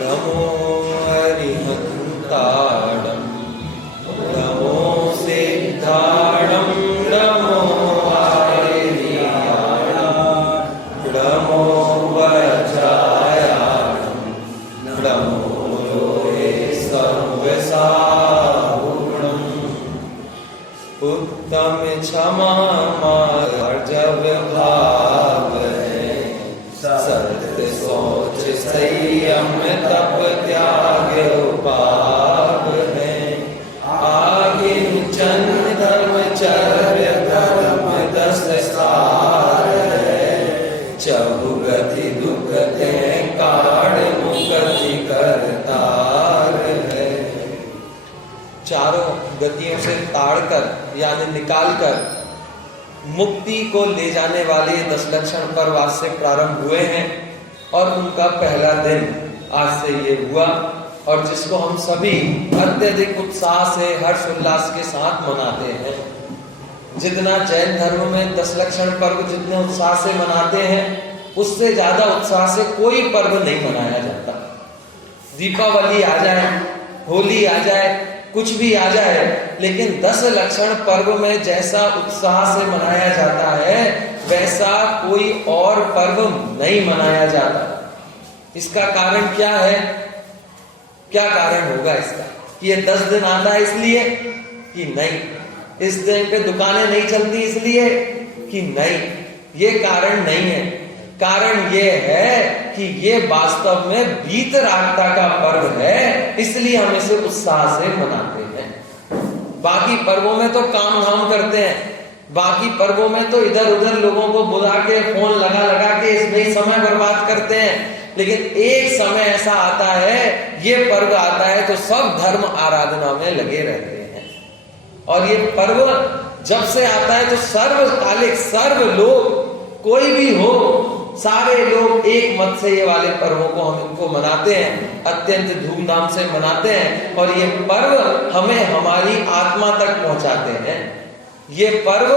नमो अरिहन्ताणं नमो सिद्धाणं नमो आर्याणां नमो वज्रायाणं नमो लोहे सर्वसाहुणम् उत्तम क्षमा मार्जव भाव है सत्य सोच संयम तप त्याग उपाव है आगिंचन धर्मचर्य धर्म दस सार है चहुगति दुगते काढ़ मुगति करतार है। चारों गतियों से ताड़कर यानी निकालकर मुक्ति को ले जाने वाले 10 लक्षण पर्व आज से प्रारंभ हुए हैं और उनका पहला दिन आज से ये हुआ और जिसको हम सभी अत्यधिक उत्साह से हर्ष उल्लास के साथ मनाते हैं। जितना जैन धर्म में 10 लक्षण पर्व जितने उत्साह से मनाते हैं उससे ज्यादा उत्साह से कोई पर्व नहीं मनाया जाता। दीपावली आ जाए, होली आ जाए, कुछ भी आ जाए, लेकिन 10 लक्षण पर्व में जैसा उत्साह से मनाया जाता है वैसा कोई और पर्व नहीं मनाया जाता। इसका कारण क्या है? क्या कारण होगा इसका कि ये 10 दिन आता है इसलिए कि नहीं, इस दिन पे दुकानें नहीं चलती इसलिए कि नहीं, ये कारण नहीं है। कारण ये है कि ये वास्तव में वीतरागता का पर्व है, इसलिए हम इसे उत्साह से मनाते हैं। बाकी पर्वों में तो काम धाम करते हैं, बाकी पर्वों में तो इधर उधर लोगों को बुला के फोन लगा लगा के इसमें ही समय बर्बाद करते हैं। लेकिन एक समय ऐसा आता है, ये पर्व आता है तो सब धर्म आराधना में लगे रहते हैं। और ये पर्व जब से आता है तो सर्वकालिक सर्व लोग कोई भी हो सारे लोग एक मत से ये वाले पर्वों को हम इनको मनाते हैं, अत्यंत धूमधाम से मनाते हैं। और ये पर्व हमें हमारी आत्मा तक पहुंचाते हैं। ये पर्व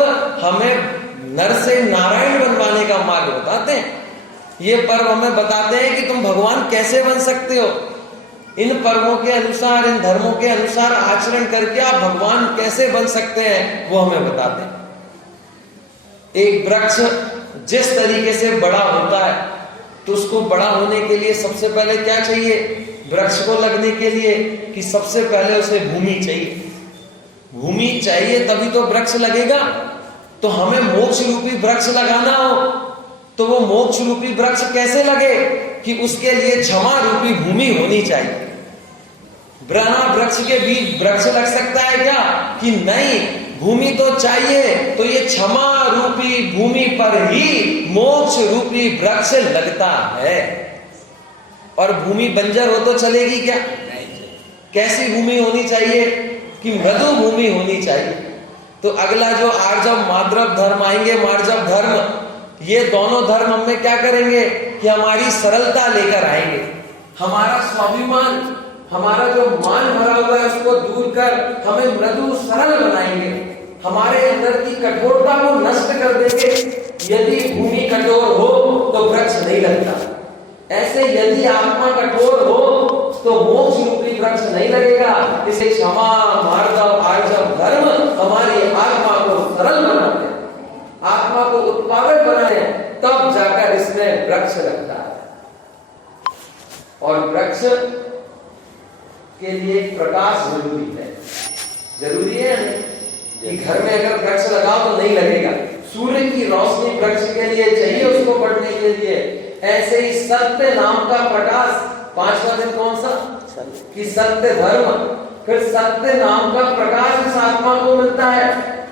हमें नर से नारायण बनवाने का मार्ग बताते हैं। ये पर्व हमें बताते हैं कि तुम भगवान कैसे बन सकते हो। इन पर्वों के अनुसार, इन धर्मों के अनुसार आचरण करके आप भगवान कैसे बन सकते हैं वो हमें बताते हैं। एक वृक्ष जिस तरीके से बड़ा होता है तो उसको बड़ा होने के लिए सबसे पहले क्या चाहिए? वृक्ष को लगने के लिए कि सबसे पहले उसे भूमि चाहिए। भूमि चाहिए तभी तो वृक्ष लगेगा। तो हमें मोक्ष रूपी वृक्ष लगाना हो तो वो मोक्ष रूपी वृक्ष कैसे लगे? कि उसके लिए क्षमा रूपी भूमि होनी चाहिए। बिना वृक्ष के बीज वृक्ष लग सकता है क्या? कि नहीं, भूमि तो चाहिए। तो ये क्षमा रूपी भूमि पर ही मोक्ष रूपी वृक्ष लगता है। और भूमि बंजर हो तो चलेगी क्या? कैसी भूमि होनी चाहिए? कि मृदु भूमि होनी चाहिए। तो अगला जो आर्जव मार्जव धर्म आएंगे, मार्जव धर्म, ये दोनों धर्म हमें क्या करेंगे कि हमारी सरलता लेकर आएंगे। हमारा स्वाभिमान, हमारा जो मान भरा हुआ है उसको दूर कर हमें मृदु सरल बनाएंगे। हमारे अंदर की कठोरता को नष्ट कर देंगे। यदि भूमि कठोर हो तो वृक्ष नहीं लगता। ऐसे यदि आत्मा कठोर हो तो मोक्ष रूपी वृक्ष नहीं लगेगा। इसे क्षमा मार्जव आर्जव धर्म हमारी आत्मा को सरल बनाते हैं, आत्मा को उत्पादक बनाते हैं, तब जाकर इसमें वृक्ष लगता है। और वृक्ष के लिए प्रकाश जरूरी है। जरूरी है कि घर में अगर वृक्ष लगाओ तो नहीं लगेगा। सूर्य की रोशनी वृक्ष के लिए चाहिए उसको बढ़ने के लिए। ऐसे ही सत्य नाम का प्रकाश, 5वां दिन कौन सा? कि सत्य धर्म। फिर सत्य नाम का प्रकाश इस आत्मा को मिलता है।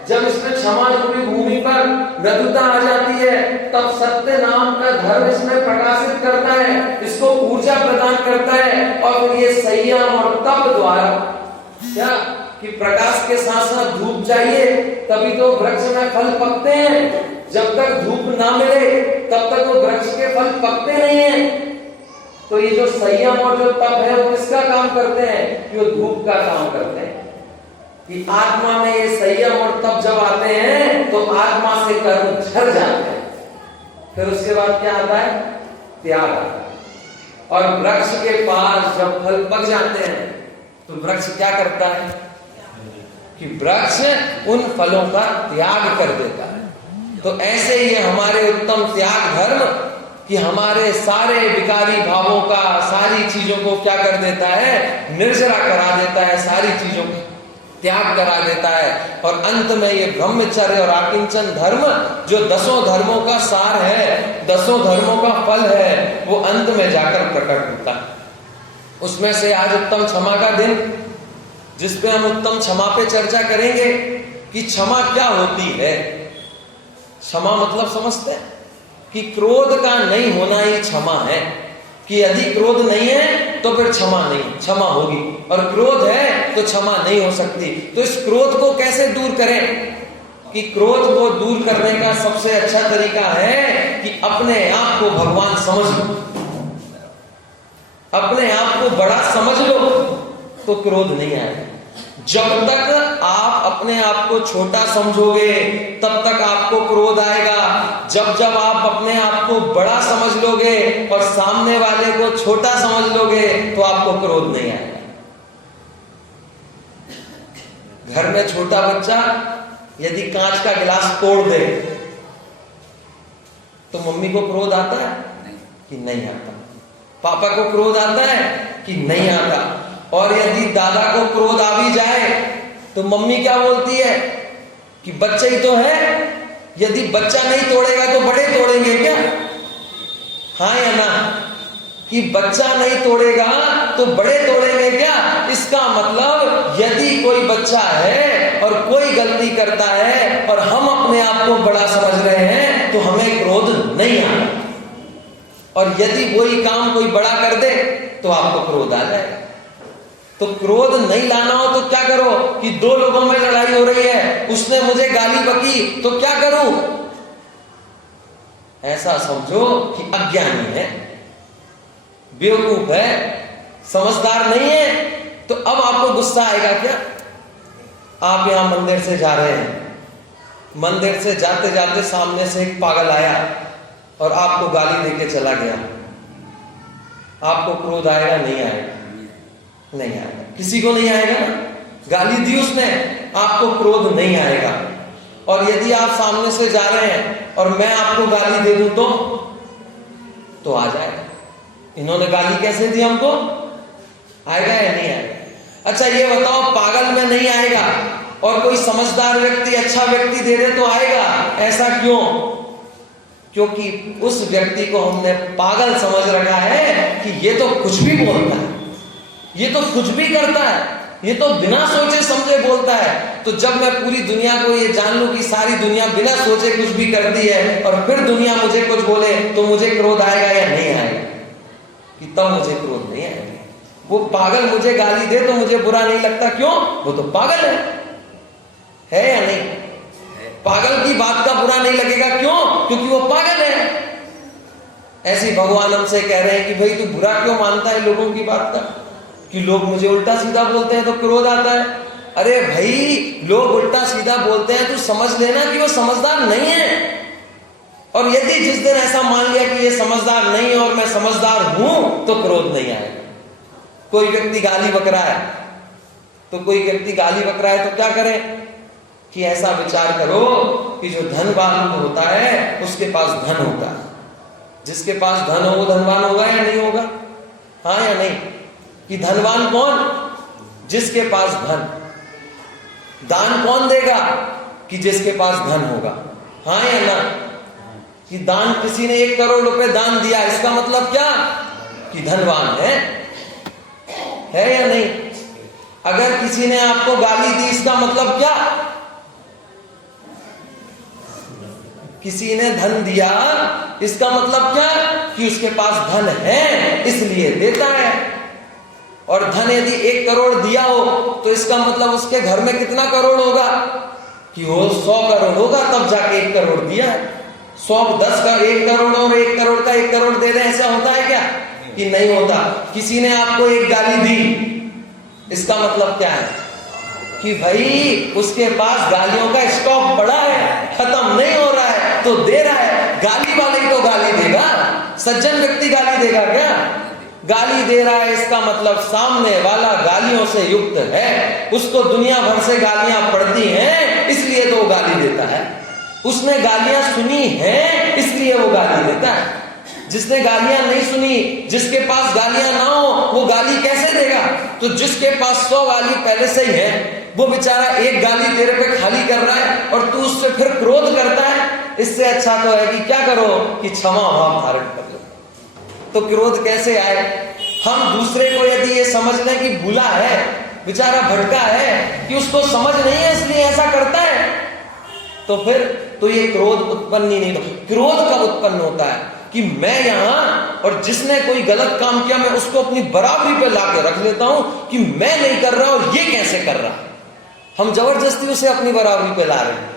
जब इसमें क्षमा रूपी भूमि पर मृदुता आ जाती है तब सत्य नाम का धर्म इसमें प्रकाशित करता है, इसको ऊर्जा प्रदान करता है। और ये संयम और तप द्वारा क्या कि प्रकाश के साथ साथ धूप चाहिए तभी तो वृक्ष में फल पकते हैं। जब तक धूप ना मिले तब तक वो वृक्ष के फल पकते नहीं हैं। तो ये जो संयम और जो तप है वो किसका काम करते हैं? कि वो धूप का काम करते हैं। कि आत्मा में ये संयम और तप जब आते हैं तो आत्मा से कर्म झड़ जाते हैं। फिर उसके बाद क्या आता है? त्याग। और वृक्ष के पास जब फल पक जाते हैं तो वृक्ष क्या करता है कि वृक्ष उन फलों का त्याग कर देता है। तो ऐसे ही हमारे उत्तम त्याग धर्म कि हमारे सारे विकारी भावों का, सारी चीजों को क्या कर देता है, निर्जरा करा देता है, सारी चीजों का त्याग करा देता है। और अंत में ये ब्रह्मचर्य और आकिंचन धर्म जो 10 धर्मों का सार है, 10 धर्मों का फल है, वो अंत में जाकर प्रकट होता है। उसमें से आज उत्तम क्षमा का दिन, जिसपे हम उत्तम क्षमा पे चर्चा करेंगे कि क्षमा क्या होती है। क्षमा मतलब समझते हैं कि क्रोध का नहीं होना ही क्षमा है, कि यदि क्रोध नहीं है तो फिर क्षमा नहीं, क्षमा होगी, और क्रोध है तो क्षमा नहीं हो सकती। तो इस क्रोध को कैसे दूर करें कि क्रोध को दूर करने का सबसे अच्छा तरीका है कि अपने आप को भगवान समझ लो, अपने आप को बड़ा समझ लो तो क्रोध नहीं आएगा। जब तक आप अपने आप को छोटा समझोगे तब तक आपको क्रोध आएगा। जब जब आप अपने आप को बड़ा समझ लोगे और सामने वाले को छोटा समझ लोगे तो आपको क्रोध नहीं आएगा। घर में छोटा बच्चा यदि कांच का गिलास तोड़ दे तो मम्मी को क्रोध आता है कि नहीं आता, पापा को क्रोध आता है कि नहीं आता। और यदि दादा को क्रोध आ भी जाए तो मम्मी क्या बोलती है कि बच्चा ही तो है, यदि बच्चा नहीं तोड़ेगा तो बड़े तोड़ेंगे क्या? हाँ या ना? कि बच्चा नहीं तोड़ेगा तो बड़े तोड़ेंगे क्या? इसका मतलब यदि कोई बच्चा है और कोई गलती करता है और हम अपने आप को बड़ा समझ रहे हैं तो हमें क्रोध नहीं आना, और यदि वही काम कोई बड़ा कर दे तो आपको क्रोध आ जाए। तो क्रोध नहीं लाना हो तो क्या करो कि 2 लोगों में लड़ाई हो रही है, उसने मुझे गाली बकी तो क्या करूं? ऐसा समझो कि अज्ञानी है, बेवकूफ है, समझदार नहीं है। तो अब आपको गुस्सा आएगा क्या? आप यहां मंदिर से जा रहे हैं, मंदिर से जाते जाते सामने से एक पागल आया और आपको गाली देके चला गया, आपको क्रोध आएगा? नहीं आएगा? नहीं आएगा। किसी को नहीं आएगा ना? गाली दी उसने, आपको क्रोध नहीं आएगा। और यदि आप सामने से जा रहे हैं और मैं आपको गाली दे दूं तो आ जाएगा। इन्होंने गाली कैसे दी हमको? आएगा या नहीं आएगा? अच्छा ये बताओ, पागल में नहीं आएगा और कोई समझदार व्यक्ति, अच्छा व्यक्ति दे दे तो आएगा। ऐसा क्यों? क्योंकि उस व्यक्ति को हमने पागल समझ रखा है कि ये तो कुछ भी बोलता है, ये तो कुछ भी करता है, ये तो बिना सोचे समझे बोलता है। तो जब मैं पूरी दुनिया को ये जान लूं कि सारी दुनिया बिना सोचे कुछ भी करती है और फिर दुनिया मुझे कुछ बोले तो मुझे क्रोध आएगा या नहीं आएगा? कि तब मुझे क्रोध नहीं आएगा। वो पागल मुझे गाली दे तो मुझे बुरा नहीं लगता, क्यों? वो तो पागल है या नहीं? पागल की बात का बुरा नहीं लगेगा, क्यों? क्योंकि वो पागल है। ऐसे भगवान हमसे कह रहे हैं कि भाई तू बुरा क्यों मानता है लोगों की बात का, कि लोग मुझे उल्टा सीधा बोलते हैं तो क्रोध आता है। अरे भाई, लोग उल्टा सीधा बोलते हैं तो समझ लेना कि वो समझदार नहीं है। और यदि जिस दिन ऐसा मान लिया कि ये समझदार नहीं है और मैं समझदार हूं तो क्रोध नहीं आएगा। कोई व्यक्ति गाली बक रहा है तो क्या करें कि ऐसा विचार करो कि जो धनवान होता है उसके पास धन होता है, जिसके पास धन हो वो धनवान होगा या नहीं होगा? हाँ या नहीं? कि धनवान कौन? जिसके पास धन। दान कौन देगा? कि जिसके पास धन होगा। हाँ या ना? कि दान, किसी ने 1 करोड़ रुपए दान दिया, इसका मतलब क्या? कि धनवान है या नहीं? अगर किसी ने आपको गाली दी, इसका मतलब क्या? किसी ने धन दिया, इसका मतलब क्या? कि उसके पास धन है इसलिए देता है। और धन यदि 1 करोड़ दिया हो तो इसका मतलब उसके घर में कितना करोड़ होगा? कि वो 100 करोड़ होगा तब जाके 1 करोड़ दिया है। 100 10 का 1 करोड़ और 1 करोड़ का 1 करोड़ दे रहे हैं, ऐसा होता है क्या? कि नहीं होता। किसी ने आपको एक गाली दी, इसका मतलब क्या है? कि भाई उसके पास गालियों का स्टॉक बड़ा है, खत्म नहीं हो रहा है तो दे रहा है। गाली वाले ही तो गाली देगा, सज्जन व्यक्ति गाली देगा क्या? गाली दे रहा है इसका मतलब सामने वाला गालियों से युक्त है, उसको दुनिया भर से गालियां पड़ती हैं इसलिए तो वो गाली देता है। उसने गालियां सुनी हैं इसलिए वो गाली देता है। जिसने गालियां नहीं सुनी, जिसके पास गालियां ना हो, वो गाली कैसे देगा? तो जिसके पास 100 गाली पहले से ही है, वो बेचारा एक गाली तेरे पे खाली कर रहा है और तू उससे फिर क्रोध करता है। इससे अच्छा तो है कि क्या करो कि क्षमा भाव धारण कर लो। तो क्रोध कैसे आए? हम दूसरे को यदि ये समझ लें कि भूला है, बेचारा भटका है, कि उसको समझ नहीं है इसलिए ऐसा करता है, तो फिर तो ये क्रोध उत्पन्न ही नहीं होता। क्रोध कब उत्पन्न होता है कि मैं यहां और जिसने कोई गलत काम किया मैं उसको अपनी बराबरी पे लाके रख लेता हूं कि मैं नहीं कर रहा और ये कैसे कर रहा। हम जबरदस्ती उसे अपनी बराबरी पे ला रहे हैं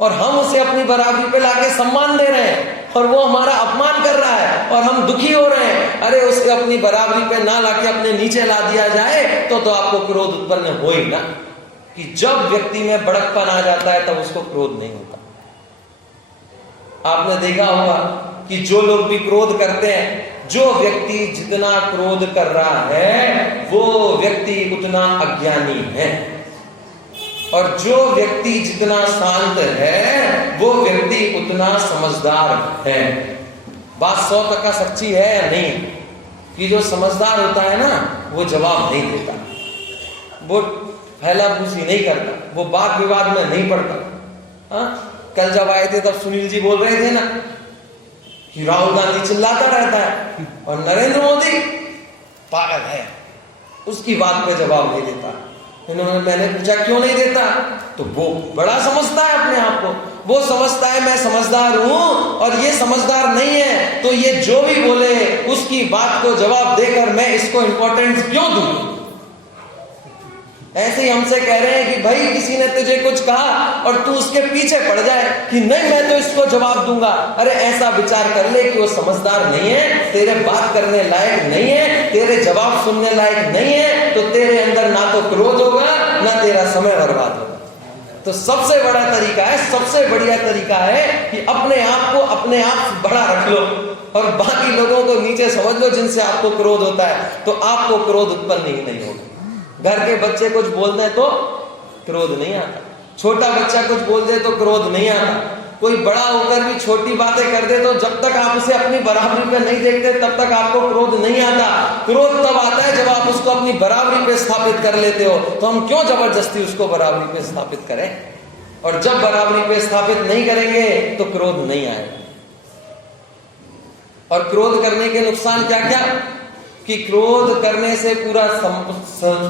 और हम उसे अपनी बराबरी पे लाके सम्मान दे रहे हैं और वो हमारा अपमान कर रहा है और हम दुखी हो रहे हैं। अरे उसे अपनी बराबरी पे ना लाके अपने नीचे ला दिया जाए तो आपको क्रोध उत्पन्न हो ही ना। कि जब व्यक्ति में बड़कपन आ जाता है तब उसको क्रोध नहीं होता। आपने देखा होगा कि जो लोग भी क्रोध करते हैं, जो व्यक्ति जितना क्रोध कर रहा है वो व्यक्ति उतना अज्ञानी है, और जो व्यक्ति जितना शांत है वो व्यक्ति उतना समझदार है। बात 100% सच्ची है या नहीं? कि जो समझदार होता है ना वो जवाब नहीं देता, वो फैला फूसी नहीं करता, वो वाद विवाद में नहीं पड़ता। कल जब आए थे तब सुनील जी बोल रहे थे ना कि राहुल गांधी चिल्लाता रहता है और नरेंद्र मोदी पागल है, उसकी बात पे जवाब नहीं देता। मैंने पूछा क्यों नहीं देता, तो वो बड़ा समझता है अपने आप को, वो समझता है मैं समझदार हूं और ये समझदार नहीं है, तो ये जो भी बोले उसकी बात को जवाब देकर मैं इसको इंपॉर्टेंस क्यों दूं। ऐसे ही हमसे कह रहे हैं कि भाई किसी ने तुझे कुछ कहा और तू उसके पीछे पड़ जाए कि नहीं मैं तो इसको जवाब दूंगा। अरे ऐसा विचार कर ले कि वो समझदार नहीं है, तेरे बात करने लायक नहीं है, तेरे जवाब सुनने लायक नहीं है, तो तेरे अंदर ना तो क्रोध होगा ना तेरा समय बर्बाद होगा। तो सबसे बड़ा तरीका है, सबसे बढ़िया तरीका है कि अपने आप को अपने आप बड़ा रख लो और बाकी लोगों को नीचे समझ लो जिनसे आपको क्रोध होता है, तो आपको क्रोध उत्पन्न ही नहीं होगा। घर के बच्चे कुछ बोल दे तो क्रोध नहीं आता, छोटा बच्चा कुछ बोल दे तो क्रोध नहीं आता, कोई बड़ा होकर भी छोटी बातें कर दे तो जब तक आप उसे अपनी बराबरी पे नहीं देखते तब तक आपको क्रोध नहीं आता। क्रोध तब आता है जब आप उसको अपनी बराबरी पे स्थापित कर लेते हो। तो हम क्यों जबरदस्ती उसको बराबरी पे स्थापित करें, और जब बराबरी पे स्थापित नहीं करेंगे तो क्रोध नहीं आएगा। और क्रोध करने के नुकसान क्या क्या, कि क्रोध करने से पूरा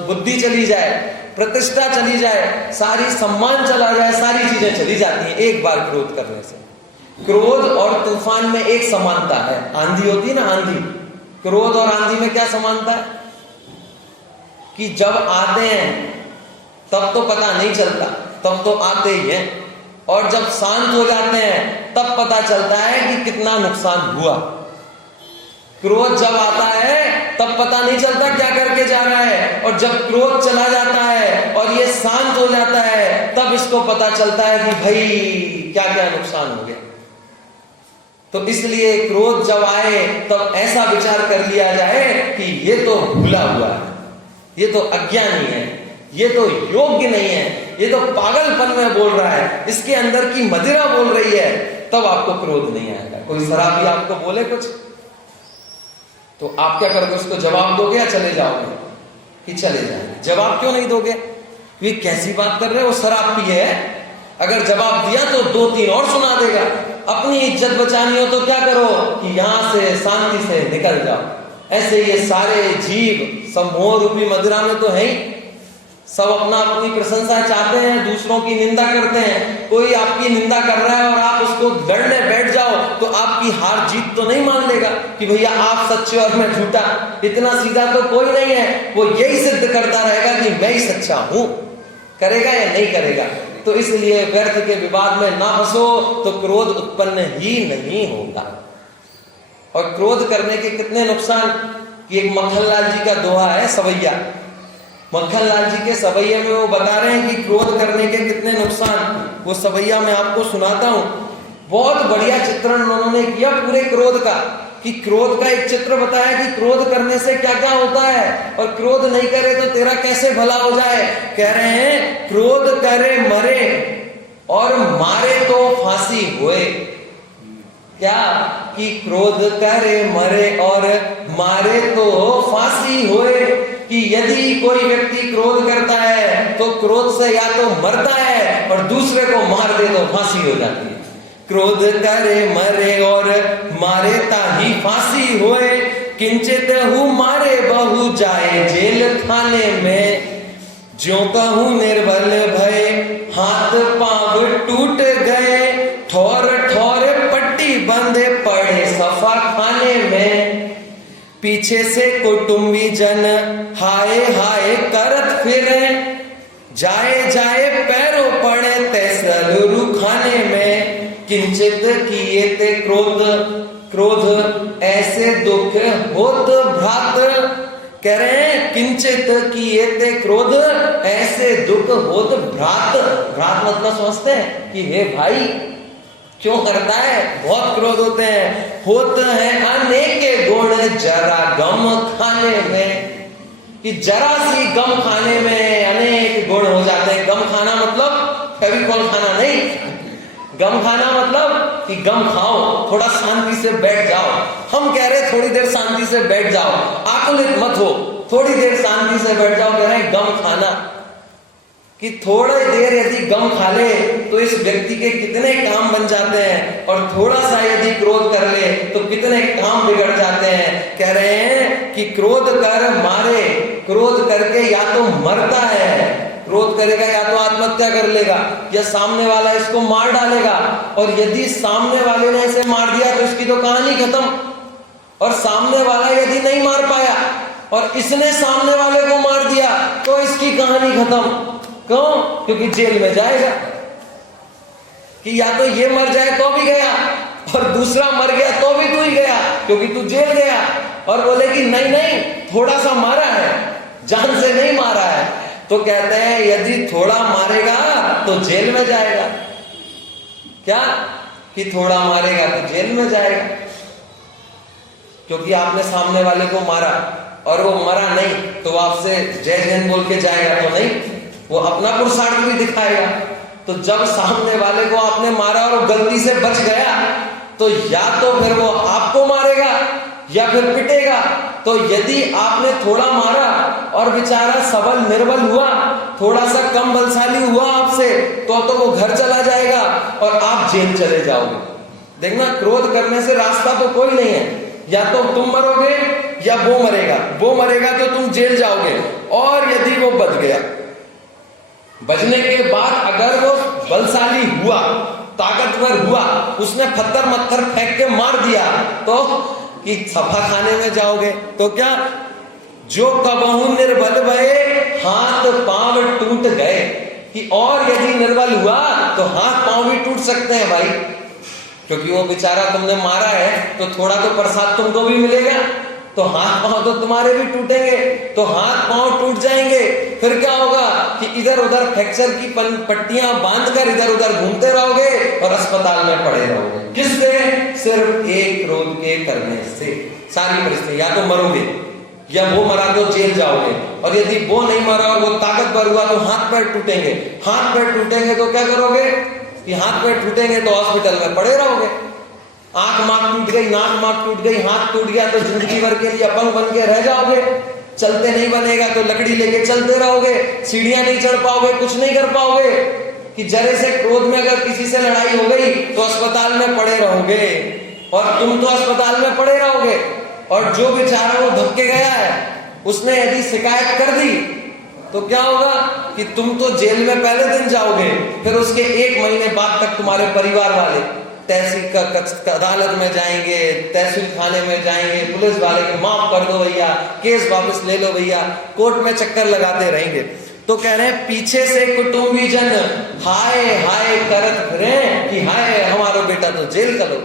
बुद्धि चली जाए, प्रतिष्ठा चली जाए, सारी सम्मान चला जाए, सारी चीजें चली जाती हैं एक बार क्रोध करने से। क्रोध और तूफान में एक समानता है, आंधी होती है ना आंधी, क्रोध और आंधी में क्या समानता है कि जब आते हैं तब तो पता नहीं चलता, तब तो आते ही हैं, और जब शांत हो जाते हैं तब पता चलता है कि कितना नुकसान हुआ। क्रोध जब आता है तब पता नहीं चलता क्या करके जा रहा है, और जब क्रोध चला जाता है और ये शांत हो जाता है तब इसको पता चलता है कि भाई क्या क्या नुकसान हो गया। तो इसलिए क्रोध जब आए तब ऐसा विचार कर लिया जाए कि ये तो भूला हुआ है, ये तो अज्ञानी है, ये तो योग्य नहीं है, ये तो पागलपन में बोल रहा है, इसके अंदर की मदिरा बोल रही है, तब आपको क्रोध नहीं आएगा। कोई शराबी आपको बोले कुछ तो आप क्या करोगे, उसको जवाब दोगे या चले जाओगे कि चले जाएंगे। जवाब क्यों नहीं दोगे, ये कैसी बात कर रहे हो, वो शराब पिए है। अगर जवाब दिया तो 2-3 और सुना देगा। अपनी इज्जत बचानी हो तो क्या करो कि यहां से शांति से निकल जाओ। ऐसे ये सारे जीव सब मोह रूपी मदिरा में तो है ही, सब अपना अपनी प्रशंसा चाहते हैं, दूसरों की निंदा करते हैं। कोई आपकी निंदा कर रहा है और आप उसको लड़ने बैठ जाओ तो आपकी हार जीत तो नहीं मान लेगा कि भैया आप सच्चे और मैं झूठा। इतना सीधा तो कोई नहीं है, वो यही सिद्ध करता रहेगा कि मैं ही सच्चा हूं। करेगा या नहीं करेगा? तो इसलिए व्यर्थ के विवाद में ना फंसो तो क्रोध उत्पन्न ही नहीं होगा। और क्रोध करने के कितने नुकसान, कि एक मक्खनलाल जी का दोहा है सवैया, मक्खनलाल जी के सवैया में वो बता रहे हैं कि क्रोध करने के कितने नुकसान। वो सवैया मैं आपको सुनाता हूं, बहुत बढ़िया चित्रण उन्होंने किया पूरे क्रोध का। कि क्रोध का एक चित्र बताया कि क्रोध करने से क्या क्या होता है, और क्रोध नहीं करे तो तेरा कैसे भला हो जाए। कह रहे हैं क्रोध करे मरे और मारे तो फांसी होए। क्या कि क्रोध करे मरे और मारे तो फांसी होए, कि यदि कोई व्यक्ति क्रोध करता है तो क्रोध से या तो मरता है और दूसरे को मार दे तो फांसी हो जाती है। क्रोध करे मरे और मारे ताही फांसी होए, किंचित हूँ मारे बहु जाए जेल खाने में, ज्यों कहूं निर्बल भय हाथ पांव टूट गए, ठोर ठोर पट्टी बंधे पड़े सफा खाने में, पीछे से कुटुंबी जन हाय हाय करत फिरे, जाए जाए पैरों पड़े तैसल रुखाने में, किंचित किए ते क्रोध क्रोध ऐसे दुख होत भ्रात। कह रहे हैं किंचित किए ते क्रोध ऐसे दुख होत भ्रात। भ्रात मतलब समझते हैं कि हे भाई क्यों करता है, बहुत क्रोध होते हैं। होत है अनेक गुण जरा गम खाने में, कि जरा सी गम खाने में अनेक गुण हो जाते हैं। गम खाना मतलब फेविकॉल खाना नहीं, गम खाना मतलब कि गम खाओ, थोड़ा शांति से बैठ जाओ। हम कह रहे थोड़ी देर शांति से बैठ जाओ, आकुलित मत हो, थोड़ी देर शांति से बैठ जाओ। कह रहे हैं गम खाना, कि थोड़ी देर यदि गम खा ले तो इस व्यक्ति के कितने काम बन जाते हैं, और थोड़ा सा यदि क्रोध कर ले तो कितने काम बिगड़ जाते हैं। कह रहे हैं कि क्रोध कर मारे, क्रोध करके या तो मरता है, क्रोध करेगा या तो आत्महत्या कर लेगा, या सामने वाला इसको मार डालेगा, और यदि सामने वाले ने इसे मार दिया तो इसकी तो कहानी खत्म। और सामने वाला यदि नहीं मार पाया और इसने सामने वाले को मार दिया तो इसकी कहानी खत्म। क्यों? क्योंकि जेल में जाएगा। कि या तो ये मर जाए तो भी गया, और दूसरा मर गया तो भी तू ही गया, क्योंकि तू जेल गया। और बोले कि नहीं नहीं थोड़ा सा मारा है, जान से नहीं मारा है, तो कहते हैं यदि थोड़ा मारेगा तो जेल में जाएगा। क्या? कि थोड़ा मारेगा तो जेल में जाएगा, क्योंकि आपने सामने वाले को मारा और वो मरा नहीं तो आपसे जय जैन बोल के जाएगा तो नहीं, वो अपना पुरुषार्थ भी दिखाएगा। तो जब सामने वाले को आपने मारा और वो गलती से बच गया तो या तो फिर वो आपको मारेगा या फिर पिटेगा। तो यदि आपने थोड़ा मारा और बेचारा सबल निर्बल हुआ, थोड़ा सा कम बलशाली हुआ आपसे, तो वो घर चला जाएगा और आप जेल चले जाओगे। देखना, क्रोध करने से रास्ता तो कोई नहीं है, या तो तुम मरोगे या वो मरेगा। वो मरेगा तो तुम जेल जाओगे, और यदि वो बच गया, बचने के बाद अगर वो बलशाली हुआ, ताकतवर हुआ, उसने पत्थर मत्थर फेंक के मार दिया तो कि सफा खाने में जाओगे। तो क्या? जो कबहू निर्बल भये हाथ पांव टूट गए, कि और यदि निर्बल हुआ तो हाथ पांव भी टूट सकते हैं भाई, क्योंकि वो बेचारा तुमने मारा है तो थोड़ा तो प्रसाद तुमको भी मिलेगा, तो हाथ पांव तो तुम्हारे भी टूटेंगे। तो हाथ पांव टूट जाएंगे, फिर क्या होगा कि इधर उधर फ्रैक्चर की पट्टियां बांधकर इधर उधर घूमते रहोगे और अस्पताल में पड़े रहोगे। किससे? सिर्फ एक क्रोध के करने से सारी परिस्थिति, या तो मरोगे या वो मरा तो जेल जाओगे, और यदि वो नहीं मरा और वो ताकतवर हुआ तो हाथ पैर टूटेंगे। हाथ पैर टूटेंगे तो क्या करोगे कि हाथ पैर टूटेंगे तो हॉस्पिटल में पड़े रहोगे। आंख मांख टूट गई, नाक मांख टूट गई, हाथ टूट गया तो जिंदगी भर के लिए अपंग बन के रह जाओगे। चलते नहीं बनेगा तो लकड़ी लेके चलते रहोगे, सीढ़ियां नहीं चढ़ पाओगे, कुछ नहीं कर पाओगे। कि जरे से क्रोध में अगर किसी से लड़ाई हो गई तो अस्पताल में पड़े रहोगे, और तुम तो अस्पताल में पड़े रहोगे। और जो बेचारा वो धक्के गया है उसने यदि शिकायत कर दी तो क्या होगा कि तुम तो जेल में पहले दिन जाओगे, फिर उसके 1 महीने बाद तक तुम्हारे परिवार वाले तहसील का अदालत में जाएंगे, तहसील थाने में जाएंगे, पुलिस वाले के माफ कर दो भैया, केस वापस ले लो भैया, कोर्ट में चक्कर लगाते रहेंगे। तो कह रहे हैं पीछे से कुटुंबी जन हाय हाय करत फिरे, कि हाय हमारा बेटा तो जेल का लो,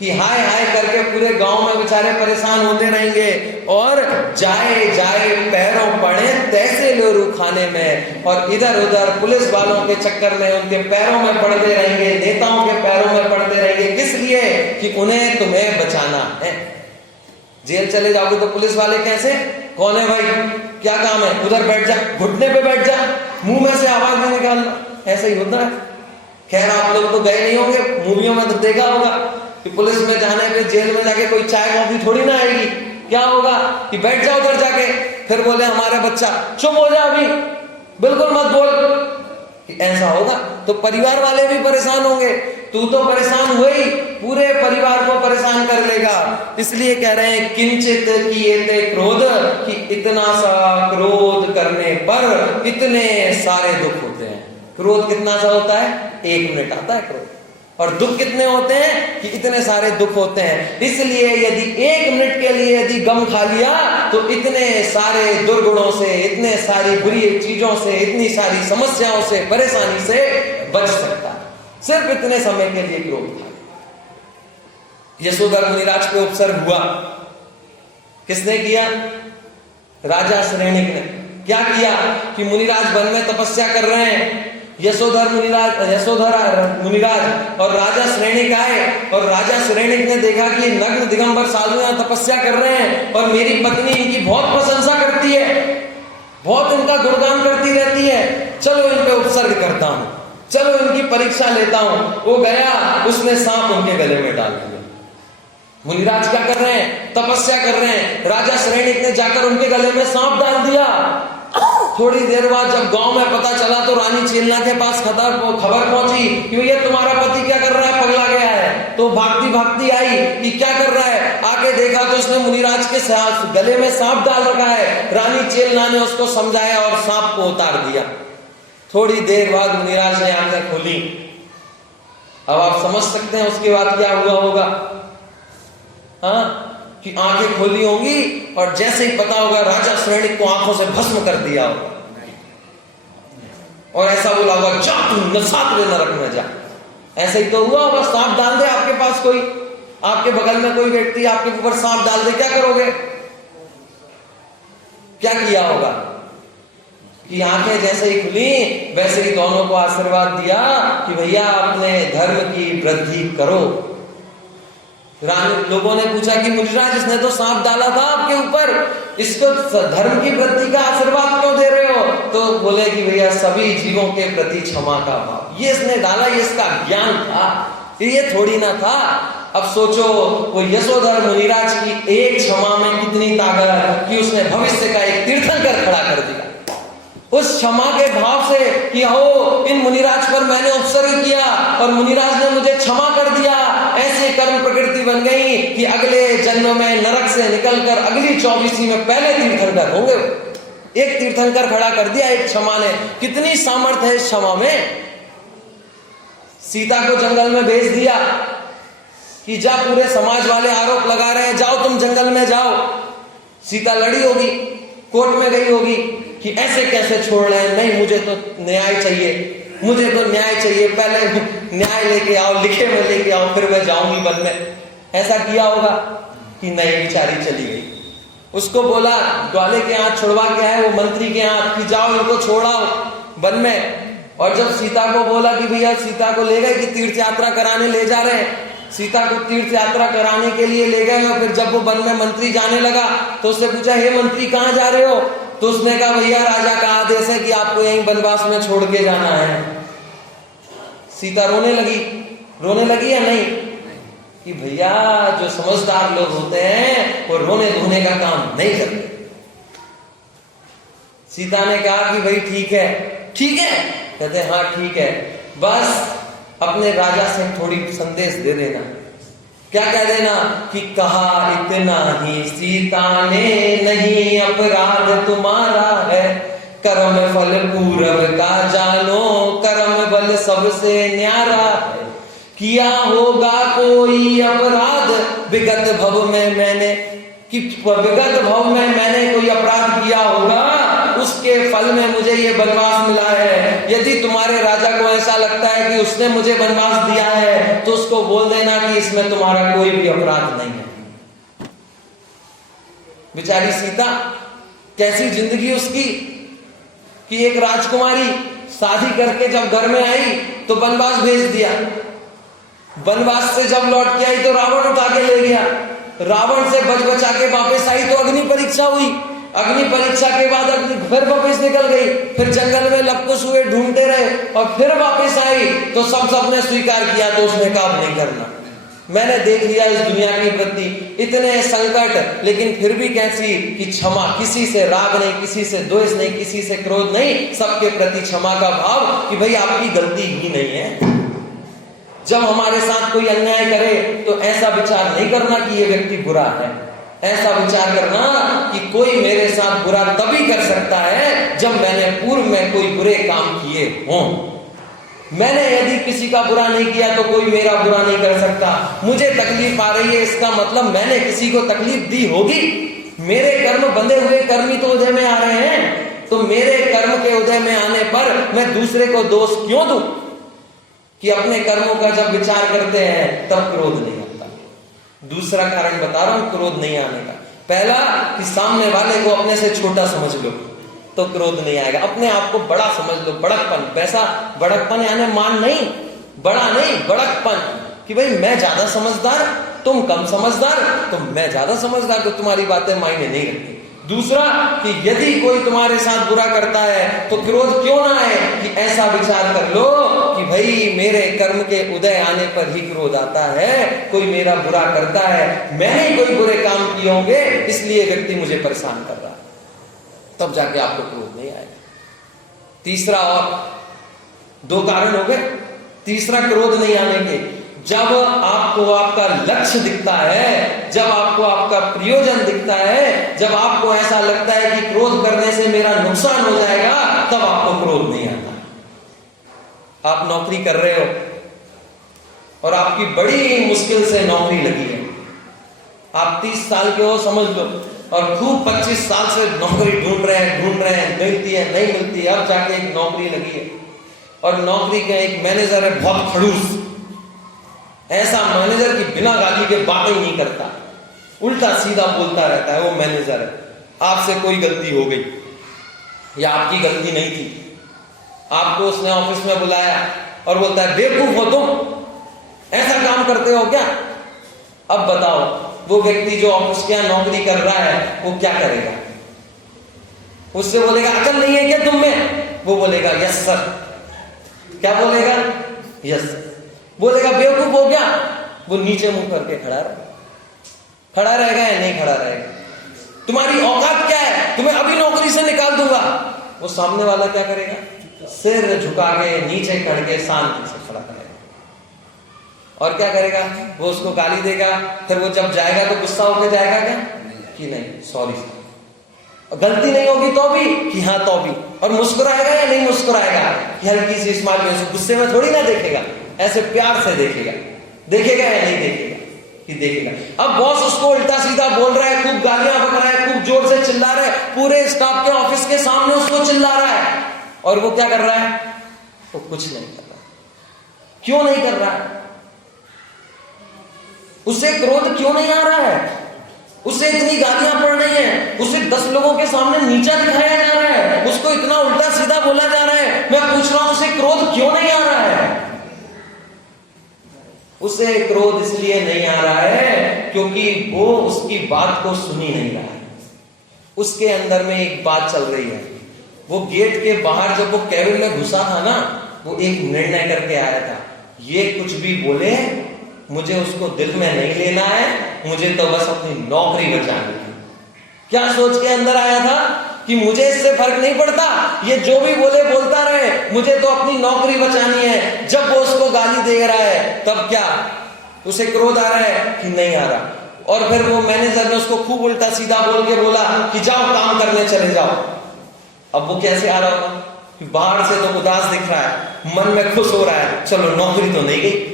कि हाय हाय करके पूरे गांव में बेचारे परेशान होते रहेंगे, और जाए जाए पैरों पड़े तैसे लोरू खाने में, और इधर उधर पुलिस वालों के चक्कर में उनके पैरों में पड़ते रहेंगे, नेताओं के पैरों में पड़ते रहेंगे। किस लिए? कि उन्हें तुम्हें बचाना है। जेल चले जाओगे तो पुलिस वाले कैसे, कौन है भाई, क्या काम है, उधर बैठ जा, घुटने पे बैठ जा, मुंह में से आवाज नहीं निकालना, ऐसा ही होता है। खैर आप लोग तो गए नहीं होंगे, मूवियों में तो देखा होगा कि पुलिस में जाने पे जेल में जाके कोई चाय कॉफी थोड़ी ना आएगी, क्या होगा कि बैठ जाओ उधर जाके, फिर बोले हमारे बच्चा चुप हो जा अभी, बिल्कुल मत बोल, ऐसा होगा। तो परिवार वाले भी परेशान होंगे, तू तो परेशान हुए ही, पूरे परिवार को परेशान कर लेगा। इसलिए कह रहे हैं किंचित किएते क्रोध, कि इतना सा क्रोध करने पर इतने सारे दुख होते हैं। क्रोध कितना सा होता है, 1 मिनट आता है क्रोध, और दुख कितने होते हैं कि इतने सारे दुख होते हैं। इसलिए यदि 1 मिनट के लिए यदि गम खा लिया तो इतने सारे दुर्गुणों से, इतने सारी बुरी चीजों से, इतनी सारी समस्याओं से, परेशानी से बच सकता है, सिर्फ इतने समय के लिए क्रोध था। यशोधर मुनिराज पे उपसर्ग हुआ, किसने किया, राजा श्रेणिक ने। क्या किया कि मुनिराज वन में तपस्या कर रहे हैं, यशोधर मुनिराज और राजा श्रेणिक आए, और राजा श्रेणिक ने देखा कि नग्न दिगंबर साधु यहाँ तपस्या कर रहे हैं और मेरी पत्नी इनकी बहुत प्रशंसा करती है, बहुत इनका गुणगान करती रहती है, चलो इन पे उपसर्ग करता हूं, चलो इनकी परीक्षा लेता हूं। वो गया, उसने सांप उनके गले में डाल दिया। मुनिराज क्या कर रहे हैं, तपस्या कर रहे हैं, राजा श्रेणिक ने जाकर उनके गले में सांप डाल दिया। थोड़ी देर बाद जब गांव में पता चला तो रानी चेलना के पास खबर पहुंची कि ये तुम्हारा पति क्या कर रहा है, पगला गया है। तो भागती भागती आई कि क्या कर रहा है, आके देखा तो उसने मुनिराज के गले में सांप डाल रखा है। रानी चेलना ने उसको समझाया और सांप को उतार दिया। थोड़ी देर बाद मुनिराज ने आंखें खोली। अब आप समझ सकते हैं उसके बाद क्या हुआ होगा, हाँ, कि आंखें खोली होंगी और जैसे ही पता होगा राजा श्रेणिक को आंखों से भस्म कर दिया होगा, और ऐसा बोला होगा जा तू सातवें नरक में जा। ऐसे ही तो हुआ होगा, सांप डाल दे आपके पास कोई, आपके बगल में कोई व्यक्ति आपके ऊपर सांप डाल दे, क्या करोगे, क्या किया होगा कि आंखें जैसे ही खुली वैसे ही दोनों को आशीर्वाद दिया कि भैया अपने धर्म की वृद्धि करो। लोगों ने पूछा कि मुनिराज इसने तो सांप डाला था आपके ऊपर, इसको धर्म की वृद्धि का आशीर्वाद क्यों दे रहे हो? तो बोले कि भैया सभी जीवों के प्रति क्षमा का भाव, ये इसने डाला, ये इसका ज्ञान था, ये थोड़ी ना था। अब सोचो वो यशोधर मुनिराज की एक क्षमा में कितनी ताकत कि उसने भविष्य का एक तीर्थंकर खड़ा कर दिया। उस क्षमा के भाव से कि हो इन मुनिराज पर मैंने उपसर्ग किया और मुनिराज ने मुझे क्षमा कर दिया, ऐसे कर्म प्रकृति बन गई कि अगले जन्म में नरक से निकलकर अगली 24वीं में पहले तीर्थंकर होंगे। एक तीर्थंकर खड़ा कर दिया एक क्षमा ने। कितनी सामर्थ्य है इस क्षमा में। सीता को जंगल में भेज दिया कि जा, पूरे समाज वाले आरोप लगा रहे हैं, जाओ तुम जंगल में जाओ। सीता लड़ी होगी, कोर्ट में गई होगी कि ऐसे कैसे छोड़ रहे हैं, नहीं मुझे तो न्याय चाहिए, मुझे तो न्याय चाहिए, पहले न्याय लेके आओ, लिखे में लेके आओ, फिर मैं जाऊंगी वन में। ऐसा किया होगा कि नहीं, बेचारी चली गई। उसको बोला ग्वाले के हाथ छुड़वा के आए, वो मंत्री के हाथ, कि जाओ इनको छोड़ाओ वन में। और जब सीता को बोला कि भैया, सीता को ले गए कि तीर्थ यात्रा कराने ले जा रहे हैं, सीता को तीर्थ यात्रा कराने के लिए ले गए। और फिर जब वो वन में मंत्री जाने लगा तो उससे पूछा, हे मंत्री कहाँ जा रहे हो? तो उसने कहा भैया राजा का आदेश है कि आपको यहीं वनवास में छोड़ के जाना है। सीता रोने लगी या नहीं? कि भैया जो समझदार लोग होते हैं वो रोने धोने का काम नहीं करते। सीता ने कहा कि भाई ठीक है। कहते हाँ ठीक है, बस अपने राजा से थोड़ी संदेश दे देना। क्या कह देना कि कहा इतना ही सीता ने, नहीं अपराध तुम्हारा है, कर्म फल पूरब का जानो, कर्म बल सबसे न्यारा है। किया होगा कोई अपराध विगत भव में मैंने, कि विगत भव में मैंने कोई अपराध किया होगा, उसके फल में मुझे ये वनवास मिला है। यदि तुम्हारे राजा को ऐसा लगता है कि उसने मुझे वनवास दिया है तो उसको बोल देना कि इसमें तुम्हारा कोई भी अपराध नहीं है। बेचारी सीता, कैसी जिंदगी उसकी कि एक राजकुमारी शादी करके जब घर में आई तो वनवास भेज दिया। वनवास से जब लौट के आई तो रावण उठा के ले गया। रावण से बच बचा के वापस आई तो अग्नि परीक्षा हुई, अग्नि परीक्षा के बाद फिर वापस निकल गई, फिर जंगल में लपकुश हुए, ढूंढते रहे और फिर वापस आई तो सबने स्वीकार किया, तो उसने कहा अब नहीं करना। मैंने देख लिया इस दुनिया की प्रति इतने संकट, लेकिन फिर भी कैसी कि क्षमा, किसी से राग नहीं, किसी से द्वेष नहीं, किसी से क्रोध नहीं, सबके प्रति क्षमा का भाव कि भाई आपकी गलती ही नहीं है। जब हमारे साथ कोई अन्याय करे तो ऐसा विचार नहीं करना कि ये व्यक्ति बुरा है, ऐसा विचार करना कि कोई मेरे साथ बुरा तभी कर सकता है जब मैंने पूर्व में कोई बुरे काम किए हों। मैंने यदि किसी का बुरा नहीं किया तो कोई मेरा बुरा नहीं कर सकता। मुझे तकलीफ आ रही है, इसका मतलब मैंने किसी को तकलीफ दी होगी। मेरे कर्म बंधे हुए कर्मी तो उदय में आ रहे हैं, तो मेरे कर्म के उदय में आने पर मैं दूसरे को दोष क्यों दूं? कि अपने कर्मों का जब विचार करते हैं तब क्रोध नहीं आता। दूसरा कारण बता रहा हूं क्रोध नहीं आने का। पहला कि सामने वाले को अपने से छोटा समझ लो तो क्रोध नहीं आएगा। अपने आप को बड़ा समझ लो, बड़कपन, वैसा बड़कपन यानी मान नहीं, बड़ा नहीं, बड़कपन कि भाई मैं ज्यादा समझदार, तुम कम समझदार, तो मैं ज्यादा समझदार, तो तुम्हारी बातें मायने नहीं रखती। दूसरा कि यदि कोई तुम्हारे साथ बुरा करता है तो क्रोध क्यों ना आए, कि ऐसा विचार कर लो कि भाई मेरे कर्म के उदय आने पर ही क्रोध आता है, कोई मेरा बुरा करता है, मैंने कोई बुरे काम किए होंगे इसलिए व्यक्ति मुझे परेशान कर रहा है, तब जाके आपको क्रोध नहीं आएगा। तीसरा, और दो कारण हो गए। तीसरा क्रोध नहीं आने के, जब आपको आपका लक्ष्य दिखता है, जब आपको आपका प्रयोजन दिखता है, जब आपको ऐसा लगता है कि क्रोध करने से मेरा नुकसान हो जाएगा, तब आपको क्रोध नहीं आता। आप नौकरी कर रहे हो और आपकी बड़ी मुश्किल से नौकरी लगी है, आप 30 साल के हो समझ लो, और खूब 25 साल से नौकरी ढूंढ रहे हैं, मिलती है नहीं मिलती है, अब जाके एक नौकरी लगी है और नौकरी का एक मैनेजर है बहुत खड़ूस, ऐसा मैनेजर की बिना गाली के बात ही नहीं करता, उल्टा सीधा बोलता रहता है। वो मैनेजर है, आपसे कोई गलती हो गई या आपकी गलती नहीं थी, आपको उसने ऑफिस में बुलाया और बोलता है बेवकूफ हो तुम, ऐसा काम करते हो क्या? अब बताओ वो व्यक्ति जो ऑफिस के यहाँ नौकरी कर रहा है वो क्या करेगा? उससे बोलेगा अकल नहीं है क्या तुम में? वो बोलेगा यस सर। क्या बोलेगा? यस। बोलेगा बेवकूफ हो क्या? वो नीचे मुंह करके खड़ा रहेगा या नहीं खड़ा रहेगा? तुम्हारी औकात क्या है, तुम्हें अभी नौकरी से निकाल दूंगा। वो सामने वाला क्या करेगा? सिर झुका के नीचे करके शांति से खड़ा करेगा। और क्या करेगा? वो उसको गाली देगा, फिर वो जब जाएगा तो गुस्सा होकर जाएगा क्या कि नहीं सॉरी, गलती नहीं होगी तो भी कि हाँ तो भी, और मुस्कुराएगा या नहीं मुस्कुराएगा कि हल्की सी स्माइल में, गुस्से में थोड़ी ना देखेगा, ऐसे प्यार से देखेगा या नहीं देखेगा कि देखेगा। अब बॉस उसको उल्टा सीधा बोल रहा है, खूब गालियां बक रहा है, खूब जोर से चिल्ला रहा है, पूरे स्टाफ के ऑफिस के सामने उसको चिल्ला रहा है, और वो क्या कर रहा है? वो कुछ नहीं कर रहा। क्यों नहीं कर रहा है? उसे क्रोध क्यों नहीं आ रहा है? उसे इतनी गालियां पड़ रही हैं, उसे 10 लोगों के सामने नीचा दिखाया जा रहा है, उसको इतना उल्टा सीधा बोला जा रहा है, मैं पूछ रहा हूं उसे क्रोध क्यों नहीं आ रहा है? उसे क्रोध इसलिए नहीं आ रहा है क्योंकि वो उसकी बात को सुन ही नहीं रहा है। उसके अंदर में एक बात चल रही है। वो गेट के बाहर जब वो कैबिन में घुसा था ना, वो एक निर्णय करके आया था, ये कुछ भी बोले मुझे उसको दिल में नहीं लेना है, मुझे तो बस अपनी नौकरी बचानी है। क्या सोच के अंदर आया था कि मुझे इससे फर्क नहीं पड़ता, ये जो भी बोले बोलता रहे, मुझे तो अपनी नौकरी बचानी है। जब वो उसको गाली दे रहा है तब क्या उसे क्रोध आ रहा है कि नहीं आ रहा? और फिर वो मैनेजर ने उसको खूब उल्टा सीधा बोल के बोला कि जाओ काम करने चले जाओ। अब वो कैसे आ रहा होगा कि बाहर से तो उदास दिख रहा है, मन में खुश हो रहा है, चलो नौकरी तो नहीं गई,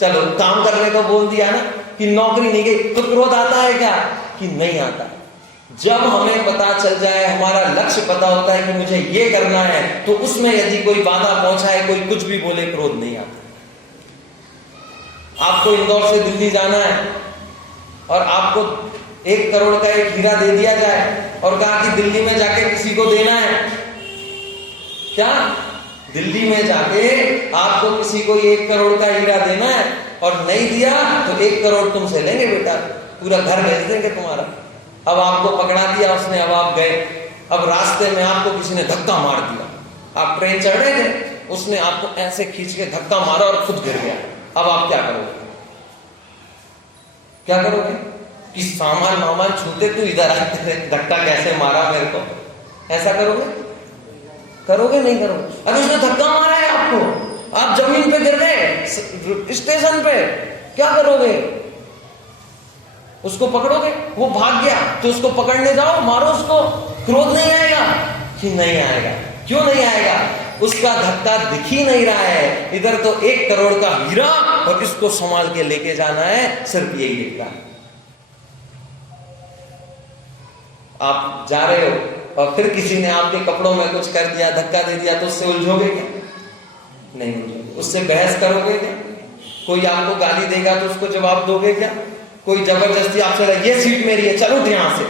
चलो काम करने को बोल दिया ना कि नौकरी नहीं गई, तो क्रोध आता है क्या कि नहीं आता? जब हमें पता चल जाए, हमारा लक्ष्य पता होता है कि मुझे ये करना है, तो उसमें यदि कोई बाधा पहुंचाए, कोई कुछ भी बोले, क्रोध नहीं आता। आपको इंदौर से दिल्ली जाना है और आपको 1 करोड़ का एक हीरा दे दिया जाए और कहा कि दिल्ली में जाके किसी को देना है, क्या दिल्ली में जाके आपको किसी को 1 करोड़ का हीरा देना है और नहीं दिया तो 1 करोड़ तुमसे लेंगे बेटा, पूरा घर भेज देंगे तुम्हारा। अब आपको पकड़ा दिया उसने, अब आप गए, अब रास्ते में आपको किसी ने धक्का मार दिया, आप ट्रेन चढ़ रहे थे, उसने आपको ऐसे खींच के धक्का मारा और खुद गिर गया। अब आप क्या करोगे? क्या करोगे कि सामान वामान छूते तू इधर आते, धक्का कैसे मारा मेरे को, ऐसा करोगे? करोगे नहीं करोगे? अरे उसने धक्का मारा है आपको, आप जमीन पे गिर गए स्टेशन पे, क्या करोगे? उसको पकड़ोगे? वो भाग गया तो उसको पकड़ने जाओ, मारो उसको, क्रोध नहीं आएगा? कि नहीं आएगा। क्यों नहीं आएगा? उसका धक्का दिख ही नहीं रहा है, इधर तो 1 करोड़ का हीरा और इसको संभाल के लेके जाना है, सिर्फ यही दिखता है। आप जा रहे हो और फिर किसी ने आपके कपड़ों में कुछ कर दिया, धक्का दे दिया, तो उससे उलझोगे क्या? नहीं उलझोगे। उससे बहस करोगे क्या? कोई आपको गाली देगा तो उसको जवाब दोगे क्या? कोई जबरदस्ती आपसे ये सीट मेरी है, चलो यहां से,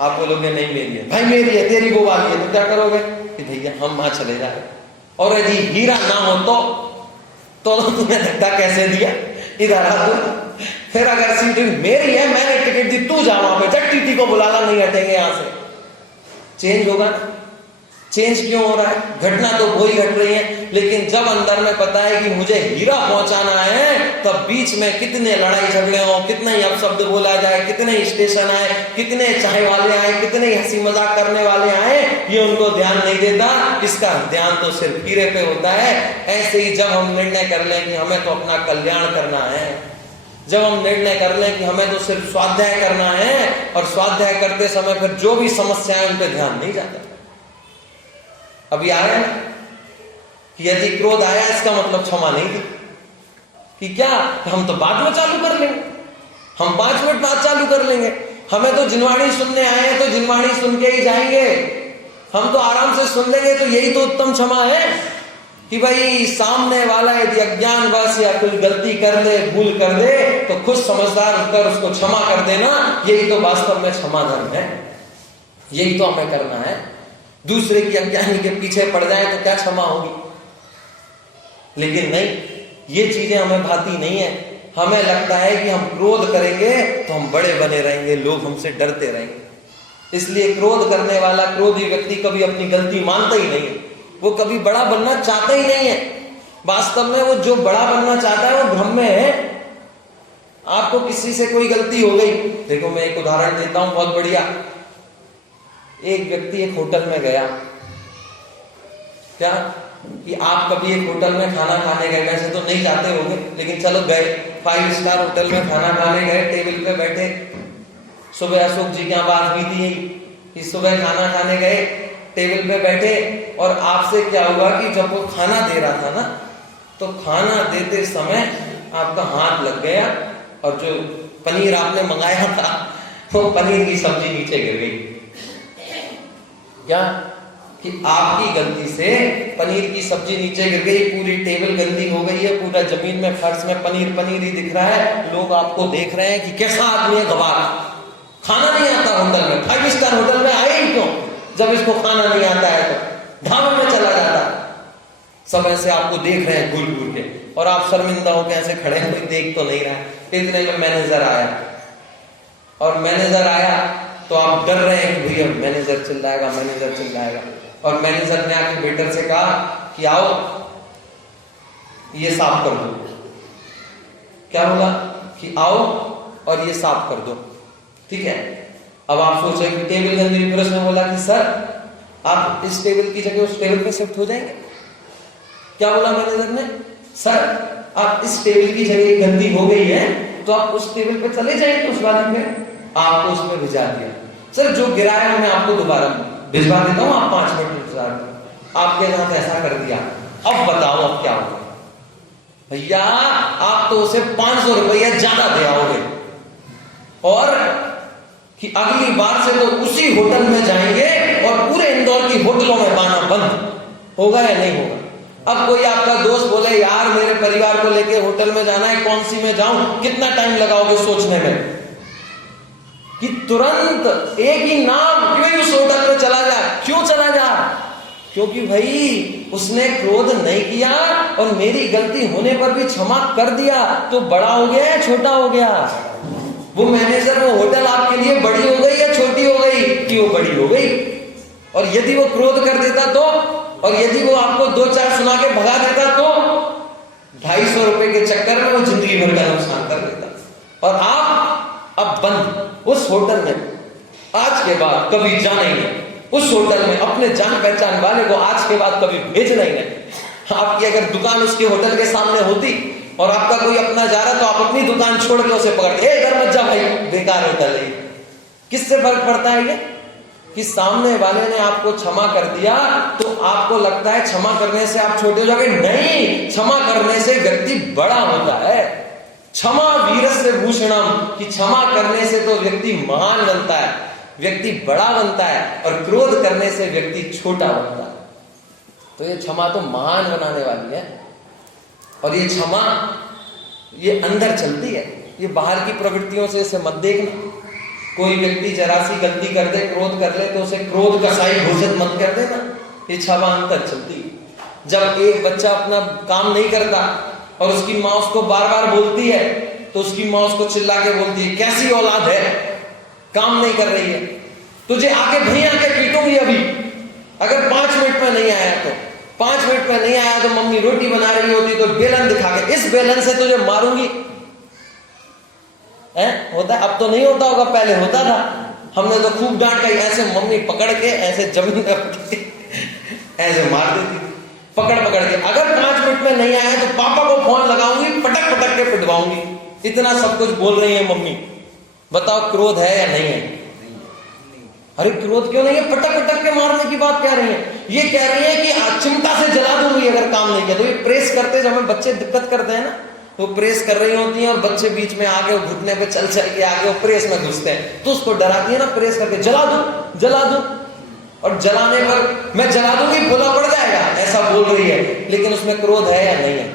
आप बोलोगे नहीं मेरी है, भाई मेरी है, तेरी वो वाली है, तो क्या करोगे कि भैया हम वहां चले जाए। और यदि हीरा ना हो तो तुम्हें धक्का कैसे दिया, इधर आ दो। फिर अगर सीट मेरी है, मैंने टिकट दी, तू जा वहां पे, टीटी को बुला ला, नहीं हटेंगे यहां से। चेंज होगा ना? चेंज क्यों हो रहा है? घटना तो वही घट रही है, लेकिन जब अंदर में पता है कि मुझे हीरा पहुंचाना है, तब बीच में कितने लड़ाई झगड़े हो, कितने ही अपशब्द बोला जाए, कितने ही स्टेशन आए, कितने चाय वाले आए, कितने हंसी मजाक करने वाले आए, ये उनको ध्यान नहीं देता। इसका ध्यान तो सिर्फ हीरे पे होता है। ऐसे ही जब हम निर्णय कर लें कि हमें तो अपना कल्याण करना है, जब हम निर्णय कर लें कि हमें तो सिर्फ स्वाध्याय करना है, और स्वाध्याय करते समय फिर जो भी समस्याएं उन पर ध्यान नहीं जाता। अभी आया ना कि यदि क्रोध आया, इसका मतलब क्षमा नहीं दी, कि क्या हम तो बाद में चालू कर लेंगे, हम 5 मिनट बाद चालू कर लेंगे, हमें तो जिनवाणी सुनने आए हैं तो जिनवाणी सुन के ही जाएंगे, हम तो आराम से सुन लेंगे। तो यही तो उत्तम क्षमा है कि भाई सामने वाला यदि अज्ञानवश या कोई गलती कर दे, भूल कर दे, तो खुद समझदार होकर उसको क्षमा कर देना। यही तो वास्तव में क्षमा धर्म है, यही तो हमें करना है। दूसरे की अज्ञानी के पीछे पड़ जाए तो क्या क्षमा होगी? लेकिन नहीं, ये चीजें हमें भाती नहीं है। हमें लगता है कि हम क्रोध करेंगे तो हम बड़े बने रहेंगे, लोग हमसे डरते रहेंगे। इसलिए क्रोध करने वाला क्रोधी व्यक्ति कभी अपनी गलती मानता ही नहीं है, वो कभी बड़ा बनना चाहता ही नहीं है। वास्तव में वो जो बड़ा बनना चाहता है वो भ्रम में है। आपको किसी से कोई गलती हो गई, देखो मैं एक उदाहरण देता हूं बहुत बढ़िया। एक व्यक्ति एक होटल में गया, क्या कि आप कभी एक होटल में खाना खाने गए, वैसे तो नहीं जाते होंगे, लेकिन चलो गए, 5 स्टार होटल में खाना खाने गए, टेबल पे बैठे। सुबह अशोक जी की बात हुई थी कि सुबह खाना खाने गए, टेबल पे बैठे, और आपसे क्या हुआ कि जब वो खाना दे रहा था ना, तो खाना देते समय आपका हाथ लग गया और जो पनीर आपने मंगाया था वो पनीर की सब्जी नीचे गिर गई। क्या कि आपकी गलती से पनीर की सब्जी नीचे गिर गई, पूरी टेबल गंदी हो गई है, पूरा जमीन में फर्श में पनीर पनीर ही दिख रहा है। लोग आपको देख रहे हैं कि कैसा आदमी है, गवार, खाना नहीं आता होटल में, 5 स्टार होटल में आए ही क्यों जब इसको खाना नहीं आता है, तो ढाबे में चला जाता। सब ऐसे आपको देख रहे हैं घूर घूर के, और आप शर्मिंदा हो के ऐसे खड़े हैं, कोई देख तो नहीं रहा है। इतने में मैनेजर आया, और मैनेजर आया तो आप डर रहे हैं कि भैया मैनेजर चिल्लाएगा, मैनेजर चिल्लाएगा। और मैनेजर ने आके वेटर से कहा कि आओ ये साफ कर दो। क्या होगा कि आओ और ये साफ कर दो, ठीक है। अब आप सोचे कि टेबल गंदी, फिर उसने बोला कि सर आप इस टेबल की जगह उस टेबल पे शिफ्ट हो जाएंगे। क्या बोला मैनेजर ने? सर आप इस टेबल की जगह गंदी हो गई है तो आप उस टेबल पे चले जाएंगे, उस वाली में आपको उसमें भिजा दिया। सर जो गिराया मैं आपको दोबारा भिजवा देता हूँ, आप 5 मिनट इंतजार करो। आपके साथ ऐसा कर दिया, अब बताओ अब क्या होगा? भैया आप तो उसे 500 रुपया ज्यादा दे आओगे, और कि अगली बार से तो उसी होटल में जाएंगे और पूरे इंदौर की होटलों में बाना बंद होगा या नहीं होगा? अब कोई आपका दोस्त बोले यार मेरे परिवार को लेके होटल में जाना है, कौन सी में जाऊं, कितना टाइम लगाओगे सोचने में? कि तुरंत एक ही नाम, क्यों उस होटल में चला जा। क्यों चला जा? क्योंकि भाई उसने क्रोध नहीं किया और मेरी गलती होने पर भी क्षमा कर दिया, तो बड़ा हो गया या छोटा हो गया? वो मैनेजर, वो होटल आपके लिए बड़ी हो गई या छोटी हो गई? कि वो बड़ी हो गई। और यदि वो क्रोध कर देता तो, और यदि वो आपको 2-4 सुना के भगा देता तो 250 रुपए के चक्कर में वो जिंदगी भर का नुकसान कर देता। और आप अब बंद उस होटल में, आज के बाद कभी जाना ही नहीं उस होटल में, अपने जान पहचान वाले को आज के बाद कभी भेजना ही नहीं। आपकी अगर दुकान उसके होटल के सामने होती और आपका कोई अपना जा रहा तो आप अपनी दुकान छोड़ के उसे पकड़ते, इधर मत जा भाई, बेकार होटल है। किससे फर्क पड़ता है ये? कि सामने वाले ने आपको क्षमा कर दिया तो आपको लगता है क्षमा करने से आप छोटे हो जाओगे। नहीं, क्षमा करने से व्यक्ति बड़ा होता है। क्षमा वीरस्य भूषणम, कि क्षमा करने से तो व्यक्ति महान बनता है, व्यक्ति बड़ा बनता है, और क्रोध करने से व्यक्ति छोटा बनता है। तो ये क्षमा तो महान बनाने वाली है। और ये क्षमा ये अंदर चलती है, ये बाहर की प्रवृत्तियों से इसे मत देखना। कोई व्यक्ति जरा सी गलती कर दे, क्रोध कर ले, तो उसे क्रोध कसाई घोषित मत कर देना। ये क्षमा अंतर चलती है। जब एक बच्चा अपना काम नहीं करता और उसकी माँ उसको बार बार बोलती है तो उसकी माँ उसको चिल्ला के बोलती है, कैसी औलाद है, काम नहीं कर रही है, तुझे आके भैया के पीटूंगी अभी अगर 5 मिनट में नहीं आया तो। 5 मिनट में नहीं आया तो मम्मी रोटी बना रही होती तो बेलन दिखा के, इस बेलन से तुझे मारूंगी। होता है, अब तो नहीं होता होगा, पहले होता था। हमने तो खूब डांट खाई, ऐसे मम्मी पकड़ के ऐसे जमीन पे ऐसे मार देती थी, पकड़ के। अगर 5 मिनट में नहीं आया तो पापा को फोन लगाऊंगी, पटक के पिटवाऊंगी। इतना सब कुछ बोल रही है मम्मी। बताओ क्रोध है या नहीं है? अरे क्रोध क्यों नहीं है? पटक के मारने की बात कह रही है। ये कह रही है कि चिमटा से जला दूंगी अगर काम नहीं किया तो। ये प्रेस करते जब बच्चे दिक्कत करते हैं ना, तो प्रेस कर रही होती हैं और बच्चे बीच में आगे घुटने पे चल के आगे वो प्रेस में घुसते हैं, तो उसको डराती है ना प्रेस करके, जला दूं। और जलाने पर मैं जला दूंगी बोला पड़ जाएगा, ऐसा बोल रही है। लेकिन उसमें क्रोध है या नहीं है?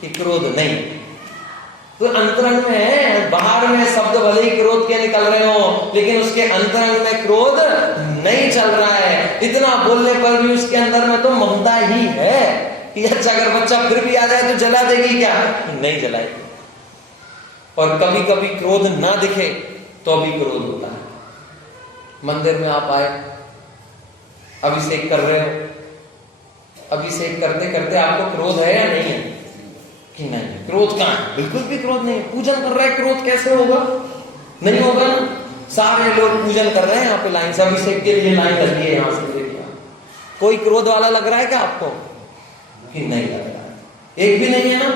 कि क्रोध नहीं। तो अंतरंग में है, बाहर में शब्द भले ही क्रोध के निकल रहे हो लेकिन उसके अंतरंग में क्रोध नहीं चल रहा है। इतना बोलने पर भी उसके अंदर में तो ममता ही है कि अच्छा अगर बच्चा फिर भी आ जाए तो जला देगी क्या? नहीं जलाएगी। और कभी कभी क्रोध ना दिखे तो अभी क्रोध होता है। मंदिर में आप आए, अभिषेक कर रहे हो, अभिषेक करते करते आपको क्रोध है या नहीं है? कि नहीं, क्रोध कहां है? बिल्कुल भी क्रोध नहीं है। पूजन कर रहे हैं, क्रोध कैसे होगा? नहीं होगा ना। सारे लोग पूजन कर रहे हैं यहाँ पे लाइन से, अभिषेक के लिए लाइन लगी है यहाँ से लेके। कोई क्रोध वाला लग रहा है क्या आपको? कि नहीं लग रहा है, एक भी नहीं है ना,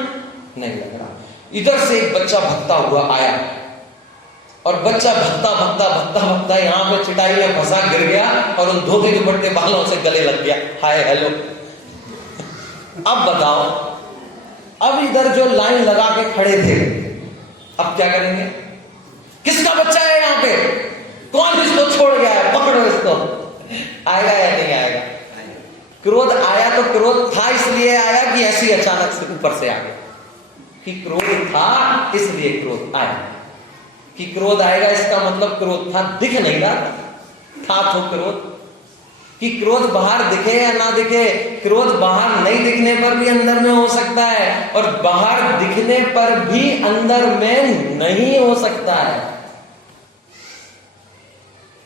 नहीं लग रहा। इधर से एक बच्चा भगता हुआ आया और बच्चा भगता यहाँ पे चटाई में फंसा गिर गया और उन धोखे दुपट्टे बालों से गले लग गया। Hi hello. अब बताओ, अब इधर जो लाइन लगा के खड़े थे अब क्या करेंगे? किसका बच्चा है यहाँ पे? कौन इसको छोड़ गया है? पकड़ो इसको। आएगा या नहीं आएगा? क्रोध आया तो क्रोध था इसलिए आया कि ऐसी अचानक से ऊपर से आ गया? कि क्रोध था इसलिए क्रोध आया। कि क्रोध आएगा इसका मतलब क्रोध था, दिख नहीं रहा था तो क्रोध। कि क्रोध बाहर दिखे या ना दिखे, क्रोध बाहर नहीं दिखने पर भी अंदर में हो सकता है और बाहर दिखने पर भी अंदर में नहीं हो सकता है।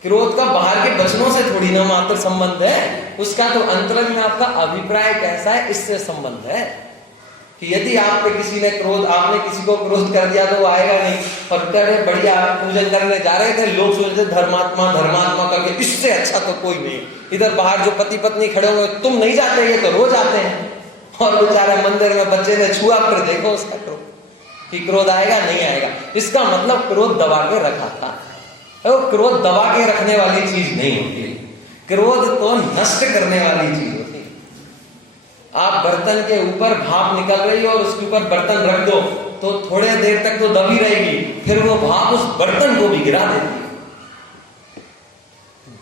क्रोध का बाहर के वचनों से थोड़ी ना मात्र संबंध है, उसका तो अंतरंग में आपका अभिप्राय कैसा है इससे संबंध है। कि यदि आप पे किसी ने क्रोध, आपने किसी को क्रोध कर दिया तो वो आएगा नहीं। और करे बढ़िया पूजन करने जा रहे थे, लोग सोचते धर्मात्मा करके, इससे अच्छा तो कोई नहीं। इधर बाहर जो पति पत्नी खड़े हुए, तुम नहीं जाते, ये तो रोज आते हैं। और बेचारा मंदिर में बच्चे ने छुआ, फिर देखो उसका क्रोध। कि क्रोध आएगा नहीं आएगा, इसका मतलब क्रोध दबा के रखा था। तो क्रोध दबा के रखने वाली चीज नहीं होती, क्रोध तो नष्ट करने वाली चीज होती है। आप बर्तन के ऊपर भाप निकल रही है और उसके ऊपर बर्तन रख दो तो थोड़े देर तक तो दबी रहेगी, फिर वो भाप उस बर्तन को भी गिरा देती है।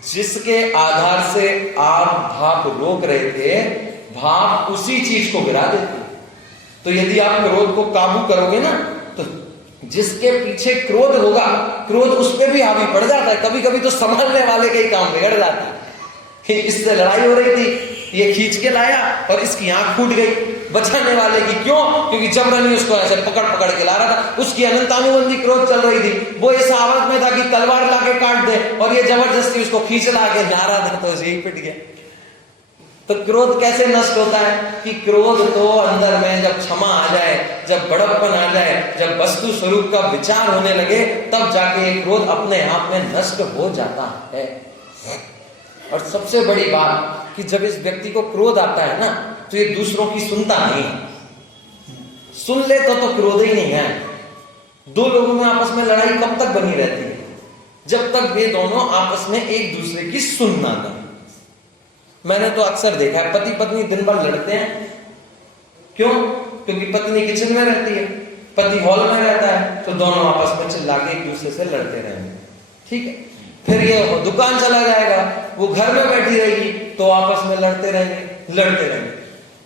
जिसके आधार से आप भाप रोक रहे थे, भाप उसी चीज को गिरा देती है। तो यदि आप क्रोध को काबू करोगे ना, तो जिसके पीछे क्रोध होगा, क्रोध उस पर भी हावी पड़ जाता है। कभी कभी तो संभालने वाले का ही काम बिगड़ जाता है। इससे लड़ाई हो रही थी, ये खींच के लाया और इसकी आंख फूट गई। बचाने वाले की। क्यों? क्योंकि जबरनी उसको ऐसे पकड़ पकड़ के ला रहा था, उसकी अनंतानुबंधी क्रोध चल रही थी, वो इस आवाज में था कि तलवार लाके काट दे, और ये जबरदस्ती उसको खींच ला के ला रहा था, तो यही पिट गया। तो क्रोध कैसे नष्ट होता है? कि क्रोध तो अंदर में जब क्षमा आ जाए, जब बड़प्पन आ जाए, जब वस्तु स्वरूप का विचार होने लगे, तब जाके ये क्रोध अपने आप में नष्ट हो जाता है। और सबसे बड़ी बात कि जब इस व्यक्ति को क्रोध आता है ना, तो ये दूसरों की सुनता नहीं, सुन ले तो क्रोध ही नहीं है। दो लोगों में आपस में लड़ाई कब तक बनी रहती है? जब तक वे दोनों आपस में एक दूसरे की सुनना नहीं। मैंने तो अक्सर देखा है, पति पत्नी दिन भर लड़ते हैं। क्यों? क्योंकि पत्नी किचन में रहती है, पति हॉल में रहता है, तो दोनों आपस में चिल्ला के एक दूसरे से लड़ते रहेंगे। ठीक है, फिर ये दुकान चला जाएगा, वो घर में बैठी रहेगी, तो आपस में लड़ते रहेंगे।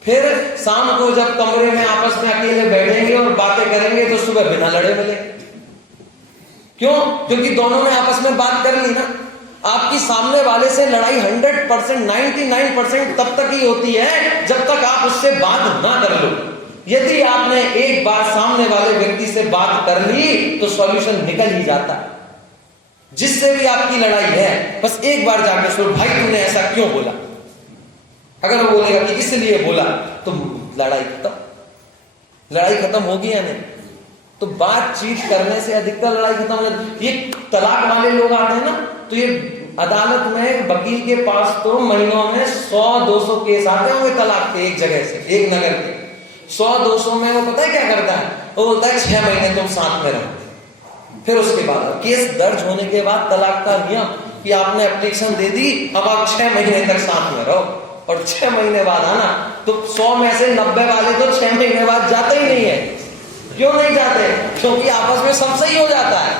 फिर शाम को जब कमरे में आपस में अकेले बैठेंगे और बातें करेंगे, तो सुबह बिना लड़े मिले। क्यों? क्योंकि दोनों ने आपस में बात कर ली ना। आपकी सामने वाले से लड़ाई 100%, 99% तब तक ही होती है जब तक आप उससे बात ना कर लो। यदि आपने एक बार सामने वाले व्यक्ति से बात कर ली, तो सॉल्यूशन निकल ही जाता है। जिससे भी आपकी लड़ाई है, बस एक बार जाके सुन, भाई तूने ऐसा क्यों बोला? अगर वो बोलेगा कि इसलिए बोला, तो लड़ाई खत्म होगी या नहीं? तो बातचीत करने से अधिकतर लड़ाई खत्म हो जाती। ये तलाक वाले लोग आते हैं ना, तो ये अदालत में वकील के पास तो महीनों में 100-200 केस आते होंगे तलाक के, एक जगह से, एक नगर के 100-200 में। वो पता है क्या करता है? वो बोलता है 6 महीने तुम साथ में रहो। फिर उसके बाद केस दर्ज होने के बाद तलाक का नियम कि आपने एप्लीकेशन दे दी, अब आप 6 महीने तक साथ में रहो, और 6 महीने बाद आना। तो 100 में से 90 वाले तो 6 महीने बाद जाते ही नहीं है। क्यों नहीं जाते? क्योंकि आपस में सब सही हो जाता है